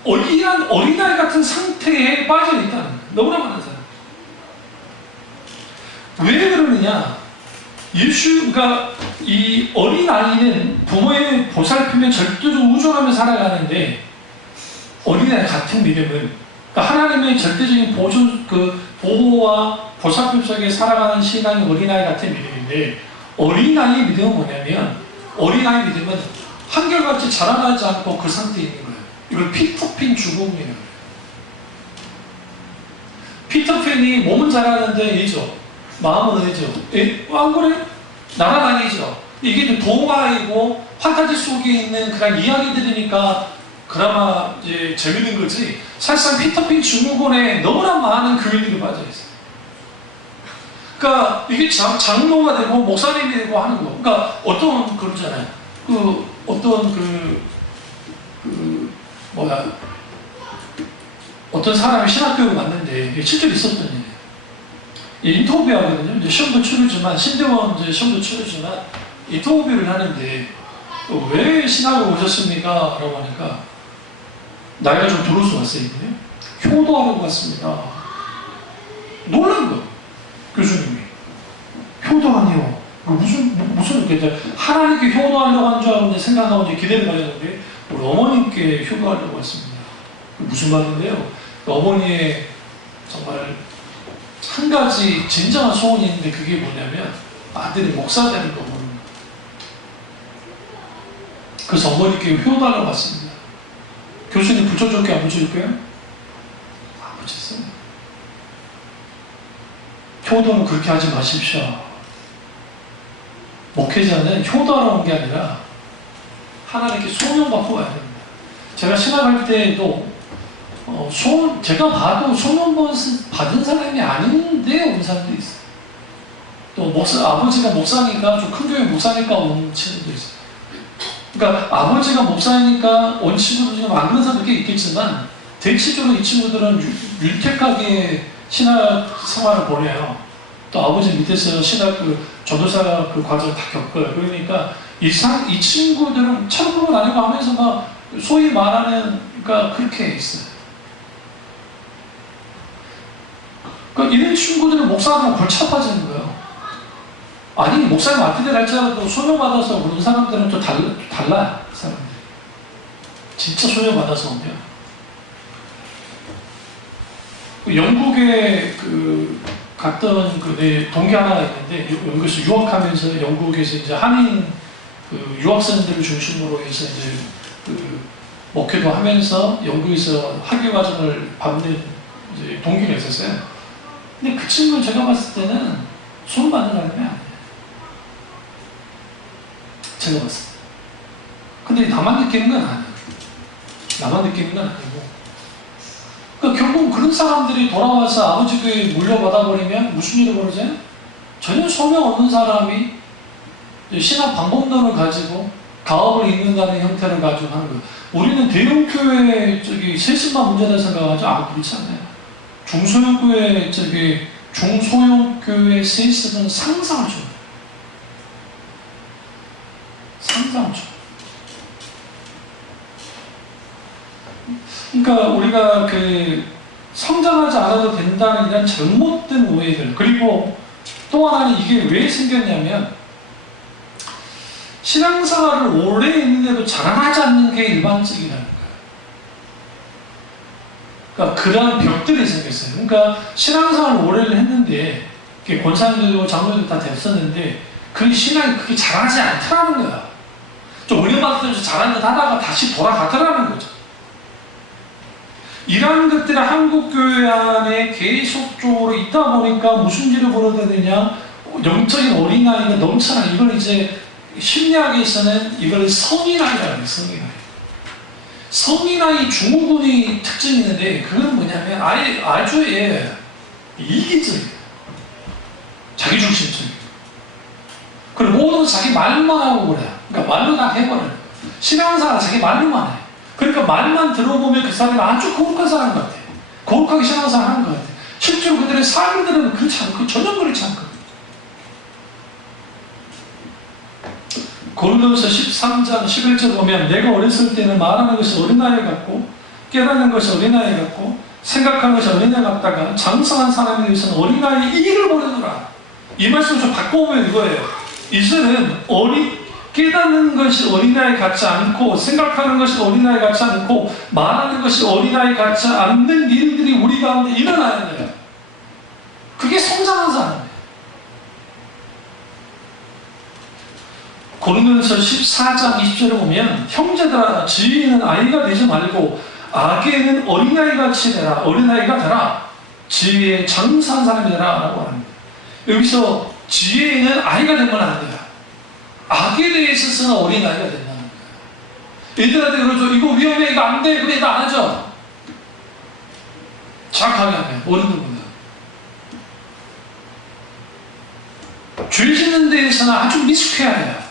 어린아이 같은 상태에 빠져있다는 거예요. 너무나 많은 사람. 왜 그러느냐? 그러니까 이 어린아이는 부모의 보살핌에 절대적으로 의존하며 살아가는데 어린아이 같은 믿음은 그러니까 하나님의 절대적인 보호와 보살핌 속에 살아가는 신앙이 어린아이 같은 믿음인데 어린아이의 믿음은 뭐냐면 어린아이 믿음은 한결같이 자라나지 않고 그 상태에 있는 거예요. 이걸 피터팬 죽음이라고 해요. 피터팬이 몸은 자라는데 얘죠. 마음은 어디죠? 안 그래? 날아다니죠. 이게 동화이고 판타지 속에 있는 그런 이야기들이니까 그나마 이제 재밌는 거지. 사실상 피터팬 증후군에 너무나 많은 교인들이 빠져있어요. 그러니까 이게 장로가 되고 목사님이 되고 하는 거. 그러니까 어떤 그러잖아요. 어떤 사람이 신학교를 갔는데 실제로 있었던 일이에요. 인터뷰하거든요. 이제 시험도 치르지만 신대원 이제 시험도 치르지만 인터뷰를 하는데 왜 신학을 오셨습니까? 라고 하니까 나이가 좀 들어서 왔어요. 효도하려고 왔습니다. 놀란 거예요. 교수님이. 효도하니요. 무슨 이렇게 하나님께 효도하려고 한 줄 알았는데 생각하고 이제 기대를 가졌는데 우리 어머님께 효도하려고 왔습니다. 무슨 말인데요? 어머니의 정말 한 가지 진정한 소원이 있는데 그게 뭐냐면 아들이 목사 되는 거거든요. 그래서 어머니께 효도하려고 왔습니다. 교수님 붙여줄게요? 안 붙여줄게요? 안 붙였어요. 효도는 그렇게 하지 마십시오. 목회자는 효도하러 온 게 아니라 하나님께 소명받고 와야 됩니다. 제가 신학할 때도 제가 봐도 소명 받은 사람이 아닌데 온 사람도 있어요. 또 아버지가 목사니까 좀 큰 교회 목사니까 온 친구도 있어요. 그러니까 아버지가 목사니까 온 친구도 지금 안 그런 사람도 꽤 있겠지만 대체적으로 이 친구들은 윤택하게 신학 생활을 보내요. 또 아버지 밑에서 신학 전도사 과정을 다 겪어요. 그러니까 이 친구들은 천국은 아니고 하면서 막 소위 말하는 그러니까 그렇게 있어요. 그러니까 이런 친구들은 목사하면 골치 아파지는 거예요. 아니 목사님 앞뒤를 할지라도 소명받아서 그런 사람들은 또 달라요. 사람들이 진짜 소명받아서 오면 영국에 갔던 내 동기 하나가 있는데 여기서 유학하면서 영국에서 이제 한인 유학생들을 중심으로 해서 이제 목회도 하면서 영국에서 학위 과정을 받는 이제 동기가 있었어요. 근데 그 친구는 제가 봤을 때는 손 받는 사람이 아니에요. 제가 봤을 때. 근데 나만 느끼는 건 아니에요. 나만 느끼는 건 아니고. 그러니까 결국 그런 사람들이 돌아와서 아버지 교회에 물려받아 버리면 무슨 일이 벌어져요? 전혀 소명 없는 사람이 신학 방법론을 가지고 가업을 잇는다는 형태를 가지고 하는 거예요. 우리는 대형교회 세습만 문제다 생각하죠. 그렇지 않아요. 중소형교회 세습은 상상을 줍니다. 그러니까 우리가 성장하지 않아도 된다는 이런 잘못된 오해들, 그리고 또 하나는 이게 왜 생겼냐면 신앙생활을 오래 했는데도 자라나지 않는 게 일반적이라는 거예요. 그러니까 그러한 벽들이 생겼어요. 그러니까 신앙생활을 오래 했는데 권사님들도 장로들도 다 됐었는데 그 신앙이 그렇게 자라지 않더라는 거야. 좀 은혜 받으면서 잘한 듯 하다가 다시 돌아가더라는 거죠. 이러한 것들이 한국교회 안에 계속적으로 있다 보니까 무슨 일을 벌어야 되냐, 영적인 어린아이가 넘쳐나. 이걸 이제 심리학에서는 이걸 성인아이라고 해요. 성인아이. 성인아이 증후군이 특징이 있는데 그건 뭐냐면 아주 이기적이에요. 자기중심적이에요. 그리고 모든 자기 말만 하고 그래. 그러니까 말로 다 해버려요. 신앙생활은 자기 말로만 해. 그러니까 말만 들어보면 그 사람이 아주 거룩한 사람 같아. 거룩하게 신앙생활 하는 것 같아. 실제로 그들의 삶들은 그렇지 않고 전혀 그렇지 않거든. 고린도서 13장 11절 보면 내가 어렸을 때는 말하는 것이 어린아이 같고 깨닫는 것이 어린아이 같고 생각하는 것이 어린아이 같다가 장성한 사람에 대해서는 어린아이 일을 버리노라. 이 말씀을 좀 바꿔보면 이거예요. 이제는 깨닫는 것이 어린아이 같지 않고 생각하는 것이 어린아이 같지 않고 말하는 것이 어린아이 같지 않는 일들이 우리 가운데 일어나야 돼요. 그게 성장한 사람이에요. 고린도서 14장 20절에 보면 형제들아 지혜는 아이가 되지 말고 악에는 어린아이같이 되라. 어린아이가 되라. 지혜에 장사한 사람이 되라 라고 합니다. 여기서 지혜는 아이가 되면 안 돼요. 악에 대해 있어서는 어린아이가 된다는 거예요. 애들한테 그러죠. 이거 위험해, 이거 안 돼. 그래, 나 안 하죠. 정확하게 하면 어른들보다. 죄 짓는 데에서는 아주 미숙해야 돼요.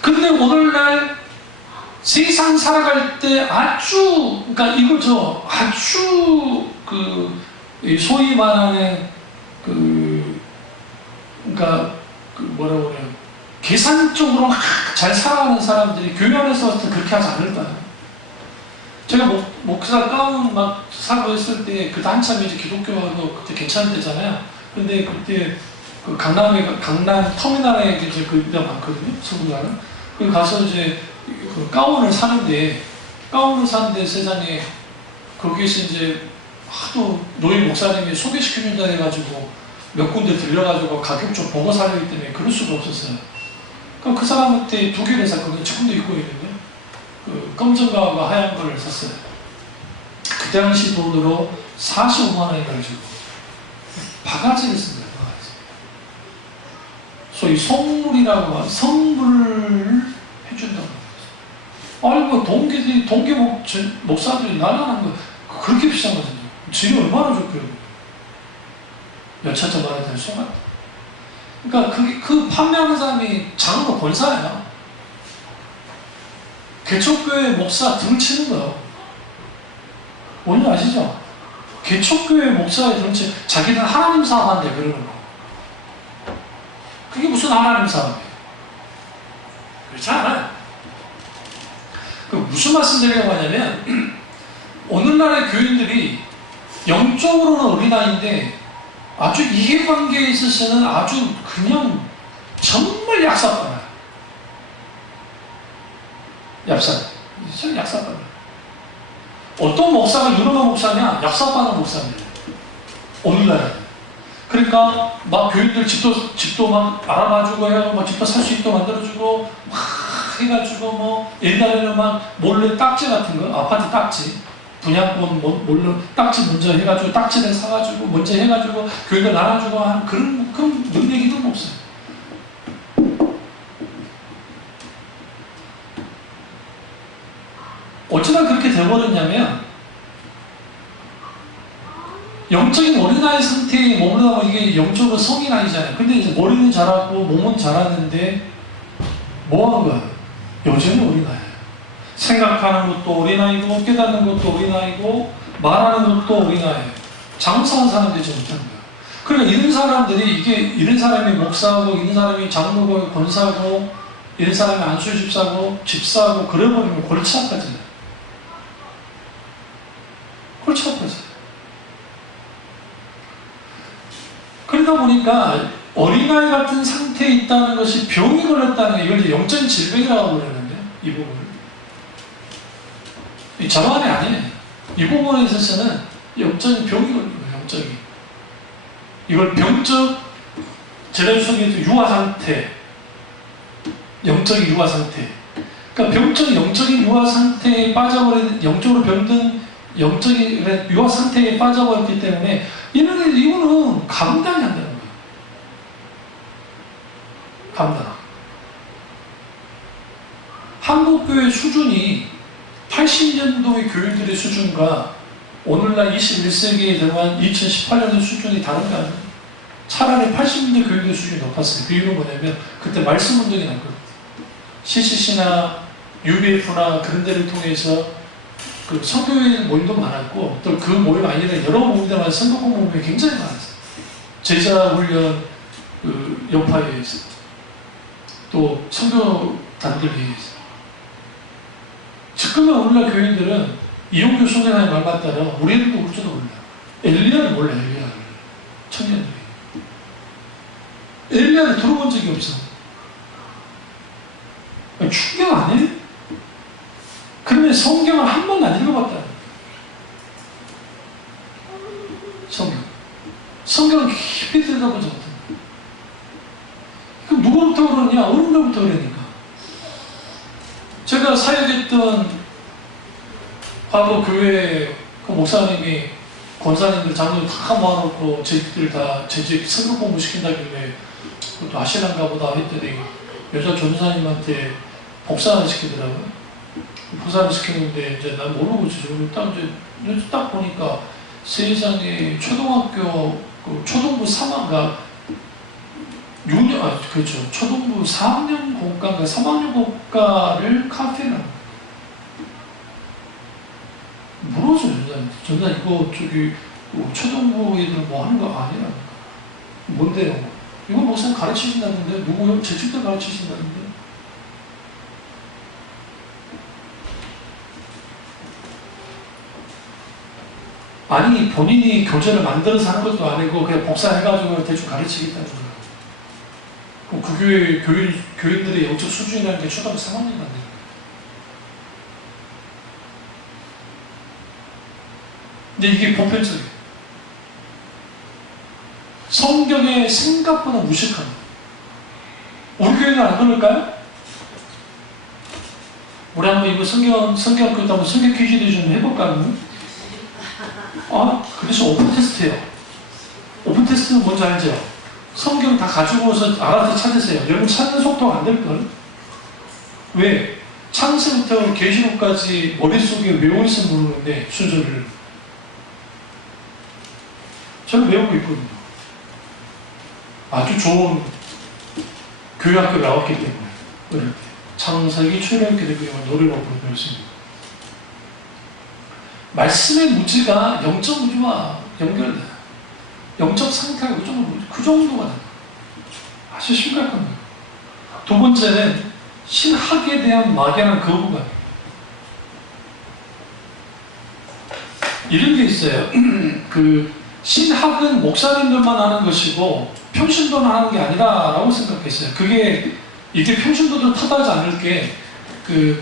근데 오늘날 세상 살아갈 때 아주, 그러니까 이거죠. 아주 소위 말하는 그러니까 뭐라고 그래요. 계산적으로 막 잘 살아가는 사람들이 교회 안에서 그렇게 하지 않을까요? 제가 목사 가운 막 사고 했을 때 그때 한참 이제 기독교하고 그때 괜찮을 때잖아요. 근데 그때 강남 터미널에 이제 그때가 많거든요. 서구가는. 그 가서 이제 가운을 사는데 세상에 거기서 이제 하도 노인 목사님이 소개시켜준다 해가지고 몇 군데 들려가지고 가격 좀 보고 살기 때문에 그럴 수가 없었어요. 그럼 그 사람한테 두 개를 샀거든요. 지금도 입고 있는데 검정가와 하얀 거를 샀어요. 그 당시 돈으로 45만 원이 가지고 바가지를 쓴 거예요. 바가지. 소위 선물이라고 하면 선물을 해준다고 합니다. 아이고 동기 목사들이 날라는 거 그렇게 비싼 거잖아요. 지금 얼마나 좋고요. 몇천만 원이 될 수가 있다. 그러니까 그 판매하는 사람이 장로 권사예요. 개척교회 목사 등을 치는 거예요. 뭔지 아시죠? 개척교회 목사의 등을 치는 자기는 하나님 사업한대 그러는 거. 그게 무슨 하나님 사업이에요? 그렇지 않아요. 무슨 말씀 드리려고 하냐면 오늘날의 교인들이 영적으로는 어린아이인데 아주 이해관계에 있어서는 아주 그냥 정말 약사빠요. 약사빠요. 어떤 목사가 유명한 목사냐? 약사빠는 목사입니다. 오늘날. 그러니까 막 교인들 집도 막 알아봐주고 해가지고 막 집도 살 수 있도록 만들어주고 막 해가지고 뭐 옛날에는 막 몰래 딱지 같은 거, 아파트 딱지 분양권 몰래 딱지 먼저 해가지고 딱지를 사가지고 먼저 해가지고 교인들 나눠주고 하는 그런 능력이 없어요. 어쩌다 그렇게 돼버렸냐면 영적인 어린아이 상태에 머무르다 보면 이게 영적으로 성인 아니잖아요. 근데 이제 머리는 자라고 몸은 자라는데 뭐 하는 거야? 여전히 어린아이예요. 생각하는 것도 어린아이고 깨닫는 것도 어린아이고 말하는 것도 어린아이예요. 장사한 사람 되지 못하는 거예요. 그러니까 이런 사람들이 이런 사람이 목사하고 이런 사람이 장로고 권사고 이런 사람이 안수 집사하고 그래버리면 골치 아파져요. 골치 아파져요. 그러다 보니까 어린아이 같은 상태에 있다는 것이 병이 걸렸다는 게, 이걸 이제 영적인 질병이라고 그러는데, 이 부분을. 이 자만이 아니에요. 이 부분에 있어서는 영적인 병이 걸린 거예요, 영적인. 이걸 병적, 제가 속에서 유아 상태, 영적인 유아 상태. 그러니까 병적, 영적인 유아 상태에 빠져버린, 영적으로 병든 영적인 유아 상태에 빠져버렸기 때문에, 이거는 감당이 안 되는 거예요. 감당. 한국교회 수준이 80년도의 교회들의 수준과 오늘날 21세기에 들어간 2018년의 수준이 다른 게 아니에요. 차라리 80년대 교회들 수준이 높았어요. 그 이유는 뭐냐면 그때 말씀 운동이 났거든요. CCC나 UBF나 그런 데를 통해서 그 선교회 모임도 많았고, 또 그 모임 아니라 여러 모임들만 선교권 모임이 굉장히 많았어요. 제자 훈련 그 여파에 있어요. 또 선교단들이 있어요. 지금의 오늘날 교인들은 이용교 소장의 말 맞다라 우리들도 울지도 몰라요. 엘리야를 몰라요. 엘리야를. 청년들이. 엘리야를 들어본 적이 없어. 충격 아니에요? 그러면 성경을 한 번도 안 읽어봤다. 성경을 깊이 들여다보지 못한다. 그럼 누구부터 그러냐? 어른들부터 그러니까. 제가 사역했던 과거 교회 그 목사님이 권사님들 장로들 다 모아놓고 저희들 다 제집 성경 공부 시킨다길래 그것도 아시란가 보다 했더니 여자 전사님한테 복사를 시키더라고요. 복사를 시켰는데 이제 난 모르고 딱 보니까 세상에 초등학교 그 초등부 3학가 6년 그렇죠. 초등부 4학년 공과인가 3학년 공과를 카피를 합니다. 물어줘 전사 이거 저기 초등부 애들 뭐 하는 거 아니라니까. 뭔데요? 이거 목사님 가르치신다는데 누구요? 제 집도 가르치신다는데. 아니 본인이 교재를 만들어서 하는 것도 아니고 그냥 복사해가지고 대충 가르치겠다는 거예요. 그럼 그 교회 교인들의 영적 수준이라는 게 초등학교 3학년 안 돼요. 근데 이게 보편적이에요. 성경의 생각보다 무식한. 우리 교회는 안 그럴까요? 우리 한번 이거 성경 그것도 한번 성경 퀴즈도 좀 해볼까요? 그래서 오픈 테스트예요. 오픈 테스트는 뭔지 알죠? 성경 다 가지고서 알아서 찾으세요. 여러분 찾는 속도가 안 될걸? 왜? 창세부터 계시록까지 머릿속에 외워 있으면 모르는데 순서를 저는 외우고 있거든요. 아주 좋은 교회학교 나왔기 때문에 어릴 때 창세기 출애굽기 되고 노래로 배웠습니다. 말씀의 무지가 영적 무지와 연결돼요. 영적 상태가 그 정도가 돼요. 아주 심각한 거예요. 두 번째는 신학에 대한 막연한 거부감. 이런 게 있어요. 그 신학은 목사님들만 하는 것이고 평신도는 하는 게 아니라라고 생각했어요. 이게 평신도들 탓하지 않을 게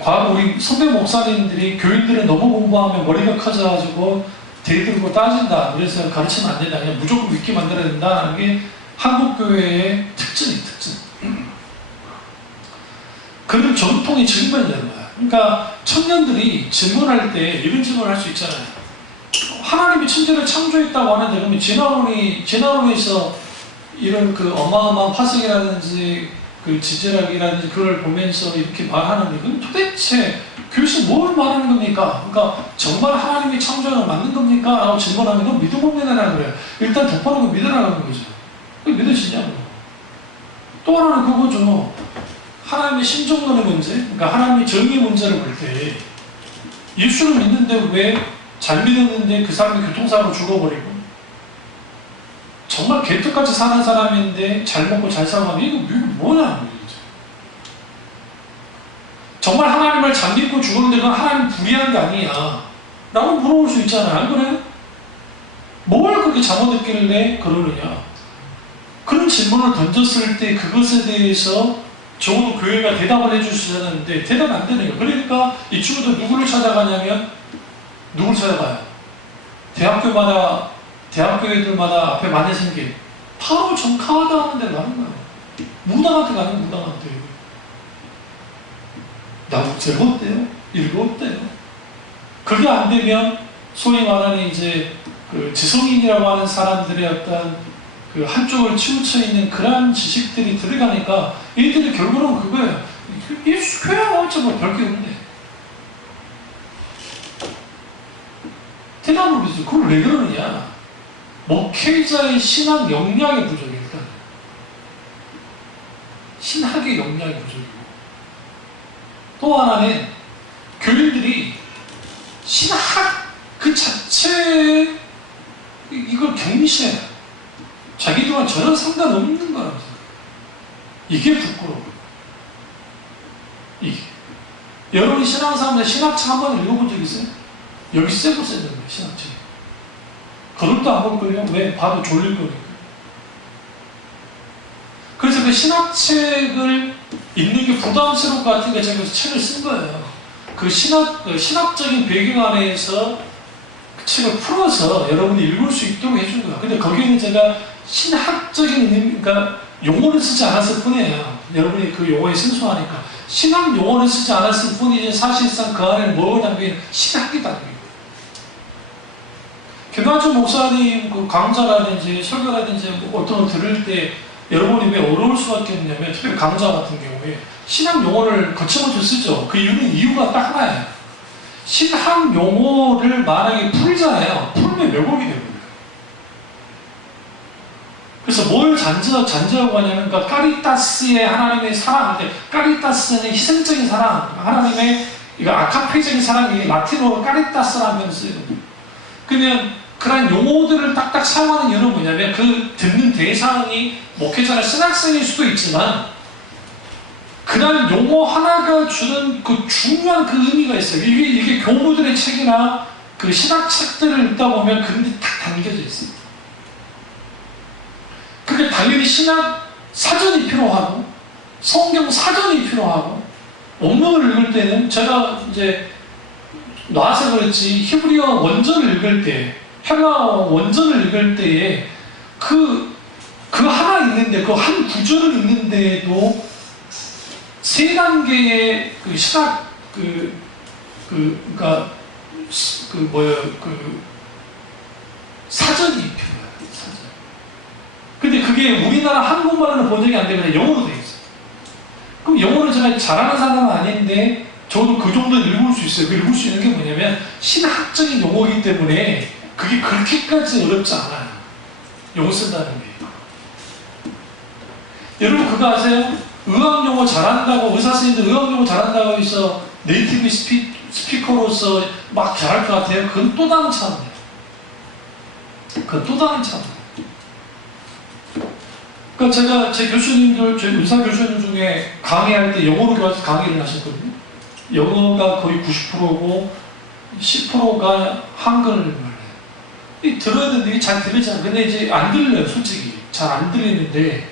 과거 우리 선배 목사님들이 교인들은 너무 공부하면 머리가 커져가지고 대들고 따진다. 그래서 가르치면 안 된다. 그냥 무조건 믿게 만들어야 된다는 게 한국교회의 특징이에요. 특징. 그런 전통이 증명되는 거야. 그러니까 청년들이 질문할 때 이런 질문을 할 수 있잖아요. 하나님이 천지를 창조했다고 하는데 그러면 진화론에서 이런 그 어마어마한 화석이라든지 그 지질학이라든지 그걸 보면서 이렇게 말하는 이건 도대체 교수 뭘 말하는 겁니까? 그러니까 정말 하나님이 창조하는 거 맞는 겁니까? 라고 질문하면 너 믿어보면 되나 그래요. 일단 덮어놓고 믿으라는 거죠. 그게 믿어지냐고. 또 하나는 그거죠. 하나님의 심정론의 문제, 그러니까 하나님의 정의 문제를 볼 때 예수를 믿는데 왜 잘 믿었는데 그 사람이 교통사고로 죽어버리고 정말 개떡같이 사는 사람인데 잘 먹고 잘 살아가면 이거 뭐냐는 거죠. 정말 하나님을 잘 믿고 죽었는데 그건 하나님 불의한 게 아니야 라고 물어볼 수 있잖아요. 안 그래요? 뭘 그렇게 잘못했길래 그러느냐. 그런 질문을 던졌을 때 그것에 대해서 적어도 교회가 대답을 해줄 수 있었는데 대답 안 되는 거예요. 그러니까 이 친구들 누구를 찾아가냐면 누구를 찾아가요? 대학교들마다 앞에 많이 생긴 바로 정카드 하는 데 가는 거예요. 무당한테 가는 무당한테. 나국제가 어때요? 이거 어때요? 그게 안 되면 소위 말하는 이제 그 지성인이라고 하는 사람들의 어떤 그 한쪽을 치우쳐 있는 그러한 지식들이 들어가니까 얘들이 결국은 그거예요. 예수 교회가 어째 뭐 별게 없네. 대답을 그러죠. 그걸 왜 그러느냐? 목회자의 신학 역량의 부족이 일단 신학의 역량의 부족이고 또 하나는 교인들이 신학 그 자체에 이걸 경시해요. 자기들과 전혀 상관없는 거라면서. 이게 부끄러워. 이게. 여러분이 신앙사람들 신학책 한번 읽어본 적 있어요? 여기 세고 쓰는 거예요, 신학책. 그것도 안 볼걸요? 왜? 봐도 졸릴 거니까. 그래서 그 신학책을 읽는 게 부담스러울 것 같으니까 제가 그래서 책을 쓴 거예요. 그 신학적인 배경 안에서 그 책을 풀어서 여러분이 읽을 수 있도록 해준 거예요. 근데 거기는 제가 신학적인 그러니까 용어를 쓰지 않았을 뿐이에요. 여러분이 그 용어에 생소하니까. 신학 용어를 쓰지 않았을 뿐이지 사실상 그 안에 뭐가 담긴 신학이 담긴 거예요. 김관준 목사님 그 강좌라든지 설교라든지 어떤 거 들을 때 여러분이 왜 어려울 수밖에 없냐면 특히 강좌 같은 경우에 신학 용어를 거침없이 쓰죠. 그 이유가 딱 하나예요. 신학 용어를 만약에 풀잖아요. 풀면 왜곡이 됩니다. 그래서 뭘 잔재하고 하냐면 그러니까 까리타스의 하나님의 사랑, 까리타스는 희생적인 사랑, 하나님의 이거 아카페적인 사랑이 라틴어로 까리타스라는 표현을 써요. 그러면 그런 용어들을 딱딱 사용하는 이유는 뭐냐면 그 듣는 대상이 목회자나 신학생일 수도 있지만 그런 용어 하나가 주는 그 중요한 그 의미가 있어요. 이게 교부들의 책이나 그 신학책들을 읽다 보면 그런 게 딱 담겨져 있어요. 그게 당연히 신학 사전이 필요하고 성경 사전이 필요하고 원문을 읽을 때는 제가 이제 나와서 그렇지 히브리어 원전을 읽을 때 헬라어 원전을 읽을 때에 그 하나 있는데 그 한 구절을 읽는데도 세 단계의 그 신학 그러니까 사전이 필요해요. 사전. 근데 그게 우리나라 한국말로는 번역이 안 되면 영어로 되어 있어요. 그럼 영어를 제가 잘하는 사람은 아닌데 저도 그 정도 읽을 수 있어요. 그 읽을 수 있는 게 뭐냐면 신학적인 용어이기 때문에 그게 그렇게까지 어렵지 않아요. 용어 쓴다는 게. 여러분 그거 아세요? 의학용어 잘한다고 의사 선생님들 의학용어 잘한다고 해서 네이티브 스피커로서 막 잘할 것 같아요? 그건 또 다른 차원이에요. 그건 또 다른 차원이에요. 그러니까 제가 제 교수님들, 제 의사 교수님 중에 강의할 때 영어로 강의를 하셨거든요. 영어가 거의 90%고 10%가 한글을 말해요. 이 들어야 되는데 이게 잘 들리잖아요. 근데 이제 안 들려요, 솔직히. 잘 안 들리는데.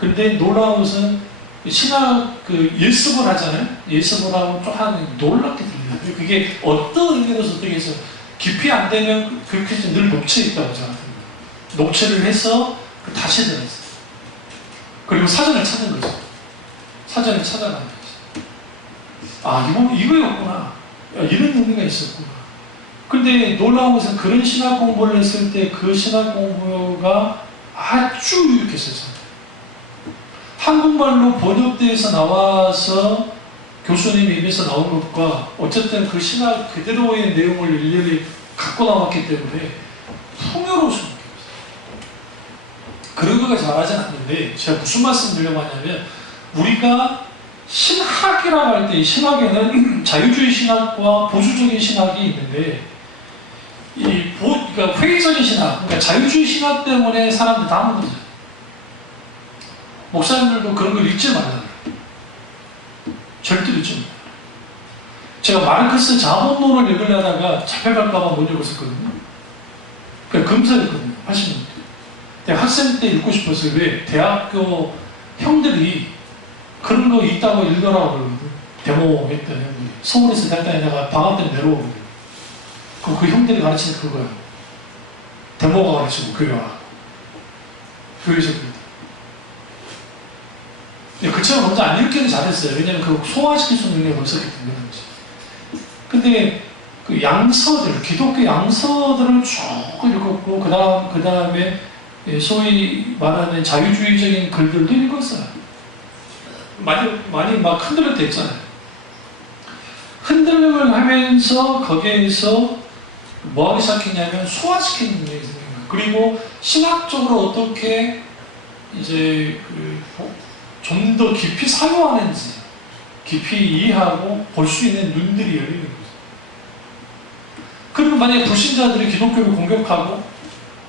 근데 놀라운 것은 신학 예습을 하잖아요. 예습을 하면 좀 놀랍게 들려요. 그게 어떤 의미로서 어떻게 해서 깊이 안 되면 그렇게 늘 녹채 있다고 생각합니다. 녹채를 해서 다시 들었어요. 그리고 사전을 찾는 거죠. 사전을 찾아가는 거죠. 아, 이거였구나. 이런 의미가 있었구나. 근데 놀라운 것은 그런 신학 공부를 했을 때 그 신학 공부가 아주 유익했었잖아요. 한국말로 번역돼서 나와서 교수님 입에서 나온 것과 어쨌든 그 신학 그대로의 내용을 일일이 갖고 나왔기 때문에 풍요로울 수밖에 없어요. 그런 거가 잘하진 않는데 제가 무슨 말씀 드리려고 하냐면 우리가 신학이라고 할 때 이 신학에는 자유주의 신학과 보수적인 신학이 있는데 그러니까 회의적인 신학, 그러니까 자유주의 신학 때문에 사람들이 다 하는 거죠. 목사님들도 그런 걸 읽지 말라. 절대로 읽지 말라. 제가 마르크스 자본론을 읽으려다가 잡혀갈까봐 못 읽었었거든요. 그러니까 금서였거든요. 80년대. 내가 학생 때 읽고 싶었어요. 왜? 대학교 형들이 그런 거 있다고 읽으라고 그러거든. 데모했던 형들이. 서울에서 다니다가 방학 때 내려오거든요. 그럼 그 형들이 가르치는 그거예요. 데모가 가르치고 교회와. 교회에서 그랬다. 그처럼 먼저 안 읽기는 잘했어요. 왜냐면 그 소화시킬 수 있는 능력이 없었기 때문에. 근데 그 양서들, 기독교 양서들을 쭉 읽었고, 그 다음에 소위 말하는 자유주의적인 글들도 읽었어요. 많이 막 흔들렸댔잖아요. 흔들림을 하면서 거기에서 뭐 하기 시작했냐면 소화시키는 능력이 생겨요. 그리고 신학적으로 어떻게 이제 좀 더 깊이 사유하는지, 깊이 이해하고 볼 수 있는 눈들이 열리는 거죠. 그리고 만약에 불신자들이 기독교를 공격하고,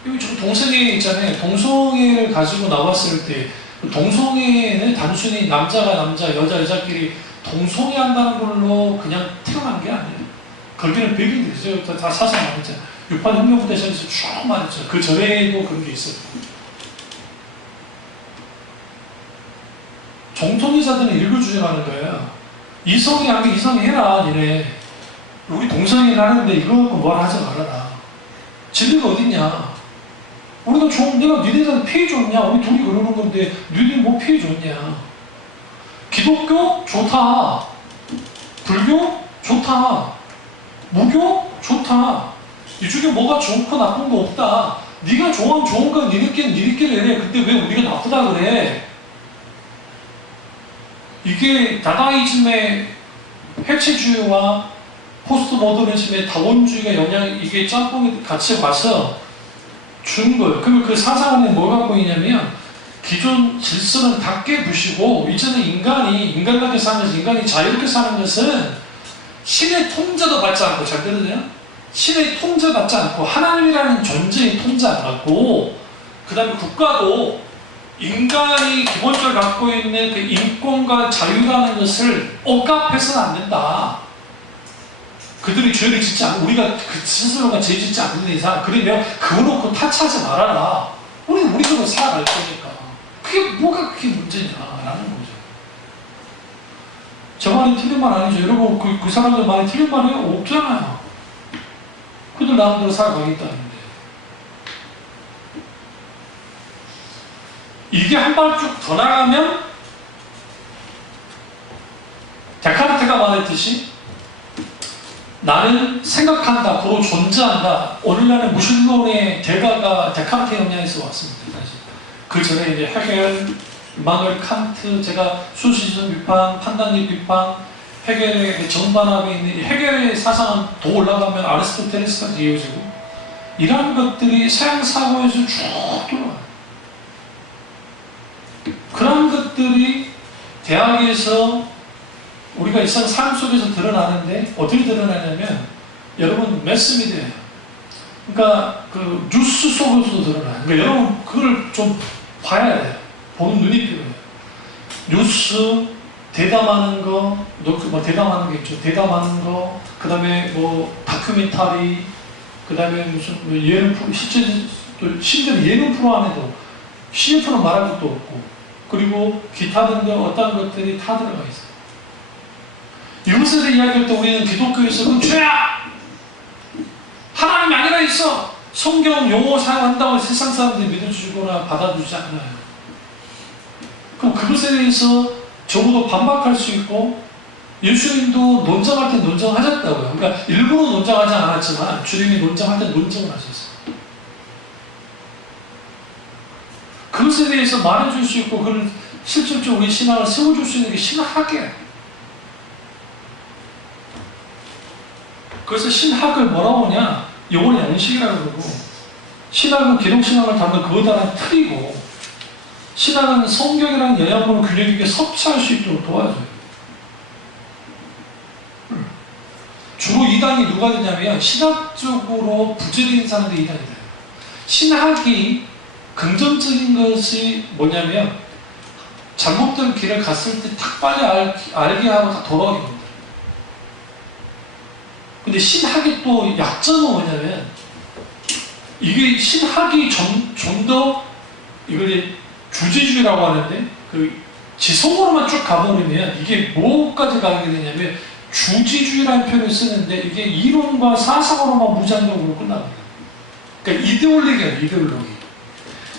여기 저 동성애 있잖아요. 동성애를 가지고 나왔을 때, 동성애는 단순히 남자가 남자, 여자끼리 동성애 한다는 걸로 그냥 태어난 게 아니에요. 거기는 백인들이죠. 다 사상 말했잖아요. 6.8 혁명부터 시작해서 쭉 말했죠. 그 전에도 그런 게 있었고. 정통의사들은 읽어주자는 거예요. 이성이 하면 이성이 해라, 니네. 우리 동성애를 하는데 이거 갖고 뭘 하지 말아라. 진리가 어딨냐. 우리가 내가 니네들한테 피해 줬냐. 우리 둘이 그러는 건데 니네 뭐 피해 줬냐. 기독교? 좋다. 불교? 좋다. 무교? 좋다. 이 중에 뭐가 좋고 나쁜 거 없다. 네가 좋아하면 좋은 건 니네끼리 해. 근데 왜 우리가 나쁘다 그래. 이게 다다이즘의 해체주의와 포스트 모더니즘의 다원주의가 이게 짬뽕이 같이 와서 준 거예요. 그러면 그 사상 안에 뭐 갖고 있냐면, 기존 질서는 다 깨부시고, 이제는 인간답게 사는 것은, 인간이 자유롭게 사는 것은 신의 통제도 받지 않고, 잘 들으세요? 신의 통제 받지 않고, 하나님이라는 존재의 통제 안 받고, 그 다음에 국가도 인간이 기본적으로 갖고 있는 그 인권과 자유라는 것을 억압해서는 안 된다. 그들이 죄를 짓지 않고, 우리가 그 스스로가 죄 짓지 않는 이상, 그러면 그거 놓고 타치하지 말아라. 우리도 살아갈 거니까. 그게 문제냐라는 거죠. 저 말이 틀린 말 아니죠. 여러분, 그 사람들 말이 틀린 말이 없잖아요. 그들 나름대로 살아가겠다는데. 이게 한 발 쭉 더 나가면, 데카르트가 말했듯이, 나는 생각한다, 고로 존재한다. 오늘날의 무신론의 대가가 데카르트 영향에서 왔습니다. 사실. 그 전에 이제 헤겔, 이마누엘 칸트, 제가 순수이성 비판, 판단력 비판, 헤겔의 정반합에 있는 헤겔의 사상은 더 올라가면 아리스토텔레스까지 이어지고, 이러한 것들이 서양 사고에서 쭉 들어와요. 그런 것들이 대학에서 우리가 일상 삶 속에서 드러나는데, 어떻게 드러나냐면, 여러분 매스미디어예요. 그러니까 그 뉴스 속에서도 드러나요. 그러니까 여러분 그걸 좀 봐야 돼요. 보는 눈이 필요해요. 뉴스 대담하는 거, 대담하는 게 있죠. 대담하는 거, 그 다음에 뭐 다큐멘터리, 그 다음에 무슨 예능 프로, 심지어 예능 프로 안에도 CF는 말할 것도 없고, 그리고 기타 등등 어떤 것들이 다 들어가 있어요. 이것에 대해 이야기할 때 우리는 기독교에서 그건 죄야! 하나님이 아니라 있어! 성경 용어 사용한다고 세상 사람들이 믿어주거나 받아주지 않아요. 그럼 그것에 대해서 적어도 반박할 수 있고, 예수님도 논쟁할 때 논쟁하셨다고요. 그러니까 일부러 논쟁하지 않았지만 주님이 논쟁할 때 논쟁을 하셨어요. 그것에 대해서 말해줄 수 있고, 그걸 실질적으로 우리 신앙을 세워줄 수 있는 게 신학이에요. 그래서 신학을 뭐라고 하냐? 영혼의 양식이라고 그러고, 신학은 기독신학을 담는 그거다란 틀이고, 신학은 성경이라는 영양분을 균형 있게 섭취할 수 있도록 도와줘요. 주로 이단이 누가 되냐면, 신학적으로 부재된 사람들이 이단이 돼요. 신학이 긍정적인 것이 뭐냐면, 잘못된 길을 갔을 때 탁 빨리 알게 하고 다 돌아오게 됩니다. 근데 신학의 또 약점은 뭐냐면 이게 신학이 좀 더 이걸 이제 주제주의라고 하는데 그 지성으로만 쭉 가버리면 이게 뭐까지 가게 되냐면 주지주의라는 표현을 쓰는데 이게 이론과 사상으로만 무장적으로 끝납니다. 그러니까 이데올로기예요, 이데올로기.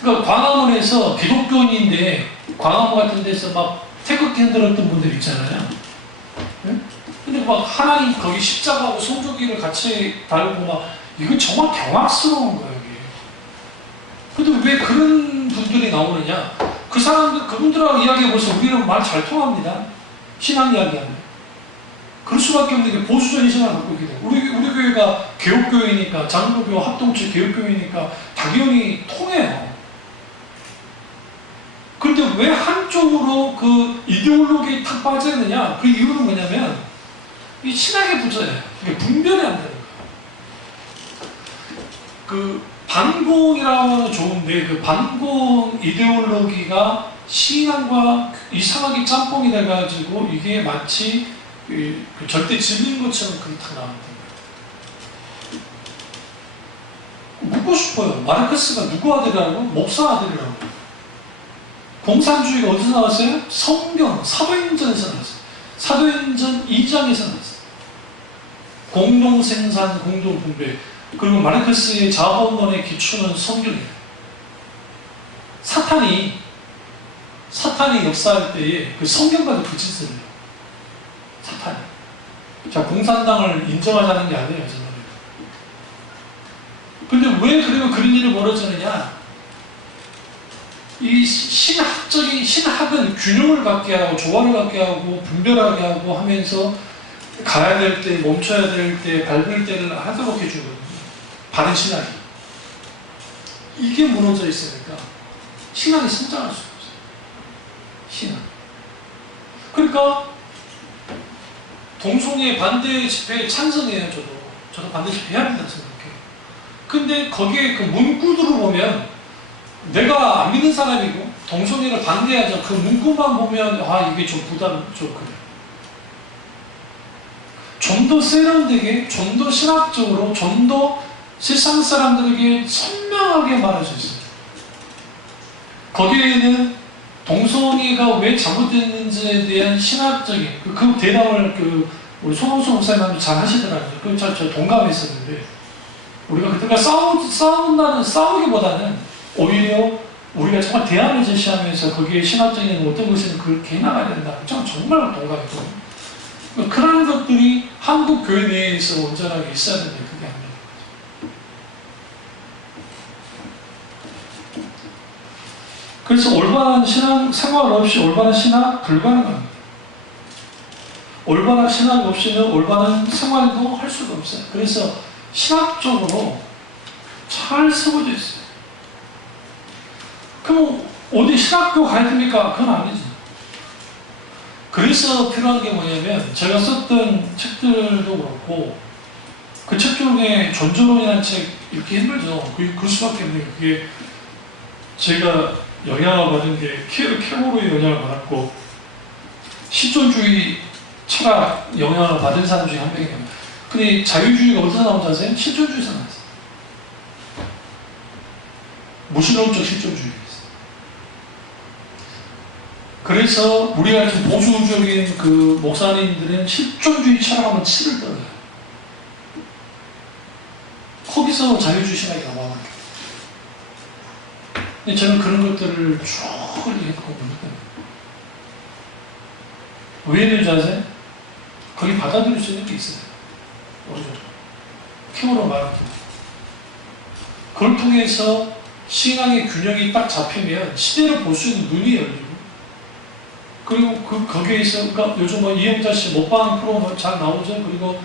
그러니까 광화문에서 기독교인인데 광화문 같은 데서 막 태극기 흔들었던 분들 있잖아요. 네? 근데 막 하나님 거기 십자가하고 성조기를 같이 달고 막 이거 정말 경악스러운 거예요, 이게. 근데 왜 그런 분들이 나오느냐? 그 사람들, 그분들하고 이야기해보세요. 우리는 말 잘 통합니다. 신앙 이야기하면. 그럴 수밖에 없는 게 보수적인 신앙을 갖고 있기 때문에. 우리 교회가 개혁교회니까, 장로교 합동체 개혁교회니까 당연히 통해요. 그런데 왜 한쪽으로 그 이데올로기에 탁 빠져있느냐? 그 이유는 뭐냐면, 이 신학의 부재예요. 이게 분별이 안 되는 거예요. 그 반공이라고 하면 좋은데, 그 반공 이데올로기가 신앙과 이상하게 짬뽕이 돼가지고, 이게 마치 그 절대 진리인 것처럼 그렇게 나왔던 거예요. 묻고 싶어요. 마르크스가 누구 아들이라고? 목사 아들이라고. 공산주의가 어디서 나왔어요? 성경, 사도행전에서 나왔어요. 사도행전 2장에서 나왔어요. 공동생산, 공동분배. 그리고 마르크스의 자본론의 기초는 성경이에요. 사탄이 역사할 때에 그 성경과도 그 짓을 해요. 사탄이. 자, 공산당을 인정하자는 게 아니에요, 저는. 근데 왜 그러면 그런 일이 벌어지느냐? 이 신학은 균형을 갖게 하고, 조화를 갖게 하고, 분별하게 하고 하면서 가야 될 때, 멈춰야 될 때, 밟을 때를 하도록 해주거든요. 바른 신학이. 이게 무너져 있으니까 신학이 성장할 수가 없어요. 신학. 그러니까 동성애 반대 집회에 찬성해요, 저도 반대 집회 해야 된다고 생각해요. 근데 거기에 그 문구들을 보면 내가 안 믿는 사람이고 동성애를 반대하자 그 문구만 보면 이게 좀 좀 그래. 좀 더 세련되게, 좀 더 신학적으로, 좀 더 세상 사람들에게 선명하게 말할 수 있어요. 거기에는 동성애가 왜 잘못됐는지에 대한 신학적인 그 대답을 우리 손홍수 목사님도 잘 하시더라고요. 그 저 동감했었는데 우리가 그때가 싸우기보다는 오히려 우리가 정말 대안을 제시하면서 거기에 신학적인 어떤 것을 그렇게 해나가야 된다. 정말 동감했거든요. 그런 것들이 한국 교회 내에서 온전하게 있어야 되는데 그게 안 돼요. 그래서 올바른 신앙 생활 없이 올바른 신학 불가능합니다. 올바른 신학 없이는 올바른 생활도 할 수가 없어요. 그래서 신학적으로 잘 세워져 있어요. 그럼 어디 신학교 가야 됩니까? 그건 아니지. 그래서 필요한 게 뭐냐면 제가 썼던 책들도 그렇고 그 책 중에 존재론이라는 책 읽기 힘들죠. 그 수밖에 없는 그게 제가 영향을 받은 게 케모로의 영향을 받았고 실존주의 철학 영향을 받은 사람 중에 한 명이에요. 근데 자유주의가 어디서 나온지 아세요? 실존주의에서 나왔어요. 무신론적 실존주의. 그래서 우리가 이렇게 보수적인 그 목사님들은 실존주의 철학하면 치를 떨어요. 거기서 자유주의 신학이 나와요. 근데 저는 그런 것들을 쭉 읽었거든요. 왜 있는지 아세요? 거기 받아들일 수 있는 게 있어요. 어느 정도. 힘으로 말하면. 그걸 통해서 신앙의 균형이 딱 잡히면 시대를 볼 수 있는 눈이 열리고 그리고 거기에서 그러니까 요즘 이영자 씨 먹방 프로 잘 나오죠. 그리고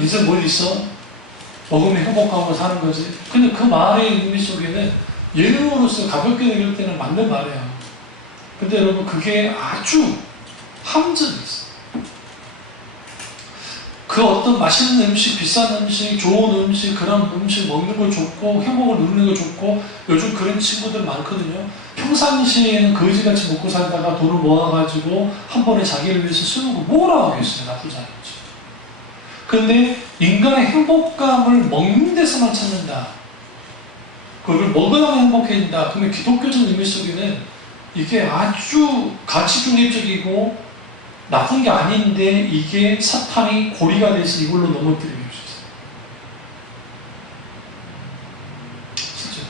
인생 뭐 있어? 먹으면 행복하고 사는 거지. 근데 그 말의 의미 속에는 예능으로서 가볍게 읽을 때는 맞는 말이에요. 근데 여러분 그게 아주 함정이 있어요. 그 어떤 맛있는 음식, 비싼 음식, 좋은 음식, 그런 음식 먹는 거 좋고 행복을 누리는 거 좋고 요즘 그런 친구들 많거든요. 평상시에는 거지같이 먹고 살다가 돈을 모아가지고 한 번에 자기를 위해서 쓰는 거 뭐라고 하겠어요. 나쁘지 않겠죠. 그런데 인간의 행복감을 먹는 데서만 찾는다. 그걸 먹어야만 행복해진다. 그러면 기독교적 의미 속에는 이게 아주 가치 중립적이고 나쁜 게 아닌데 이게 사탄이 고리가 돼서 이걸로 넘어뜨리게 할 수 있어요. 진짜.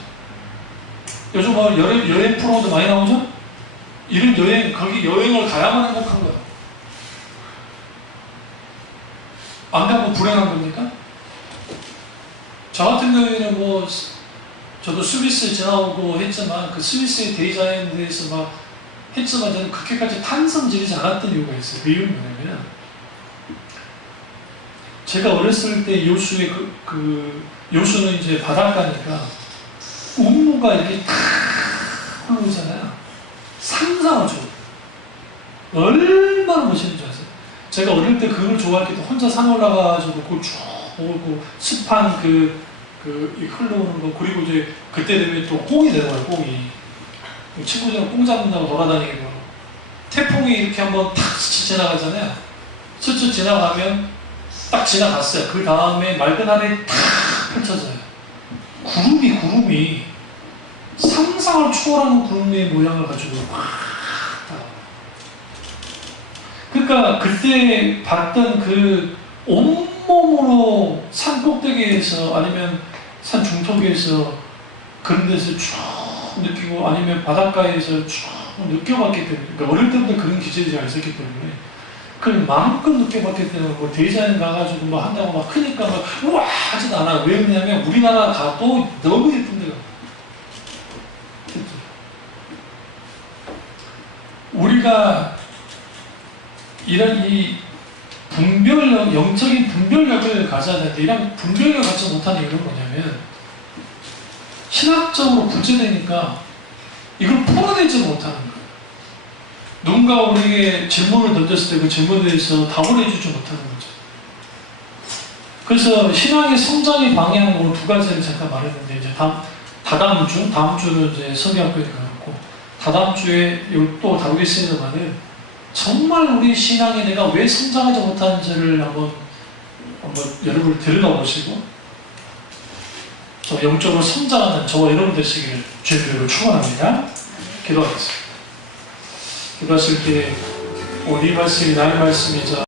요즘 뭐 여행 프로도 많이 나오죠? 이런 여행, 거기 여행을 가야만 행복한 거야. 안 가면 불행한 겁니까? 저 같은 경우에는 뭐 저도 스위스 지나오고 했지만 그 스위스의 대자연에서 막 했지만 저는 그렇게까지 탄성 지르지 않았던 이유가 있어요. 그 이유는 뭐냐면 제가 어렸을 때 요수의 요수는 이제 바닷가니까 운무가 이렇게 탁 흘러오잖아요. 상상하죠. 얼마나 멋있는 줄 아세요? 제가 어릴 때 그걸 좋아할 때도 혼자 산 올라가가지고 그걸 쭉 보고 습한 흘러오는 거, 그리고 이제 그때 되면 또 꽁이 내려와요. 꽁이 친구들이랑 꽁 잡는다고 돌아다니고 태풍이 이렇게 한번 탁 스쳐 지나가잖아요. 스쳐 지나가면 딱 지나갔어요. 그 다음에 맑은 하늘이 탁 펼쳐져요. 구름이 상상을 초월하는 구름의 모양을 가지고 그러니까 그때 봤던 그 온몸으로 산 꼭대기에서 아니면 산 중턱에서 그런 데서 쭉 느끼고 아니면 바닷가에서 쭉 느껴봤기 때문에, 그러니까 어릴 때부터 그런 기질이 잘 있었기 때문에 그걸 마음껏 느껴봤기 때문에 뭐 대자연 가가지고 뭐 한다고 막 크니까 막 우와 하지도 않아. 왜 그러냐면 우리나라 가도 너무 예쁜 데가 우리가 이런 이 분별력, 영적인 분별력을 가져야 되는데 이런 분별력을 갖지 못하는 이유는 뭐냐면 신학적으로 구제되니까 이걸 풀어내지 못하는 거예요. 누군가 우리에게 질문을 던졌을 때 그 질문에 대해서 답을 해주지 못하는 거죠. 그래서 신앙의 성장의 방향으로 두 가지를 잠깐 말했는데 이제 다다음 주는 이제 성경학교에 가고 다다음 주에 또 다루겠습니다만은 정말 우리 신앙에 내가 왜 성장하지 못하는지를 한번 여러분을 들여다보시고 저 영적으로 성장하는 저와 여러분 되시기를 주님으로 축원합니다. 기도하겠습니다. 기도하실 때 오늘 이 말씀이 나의 말씀이자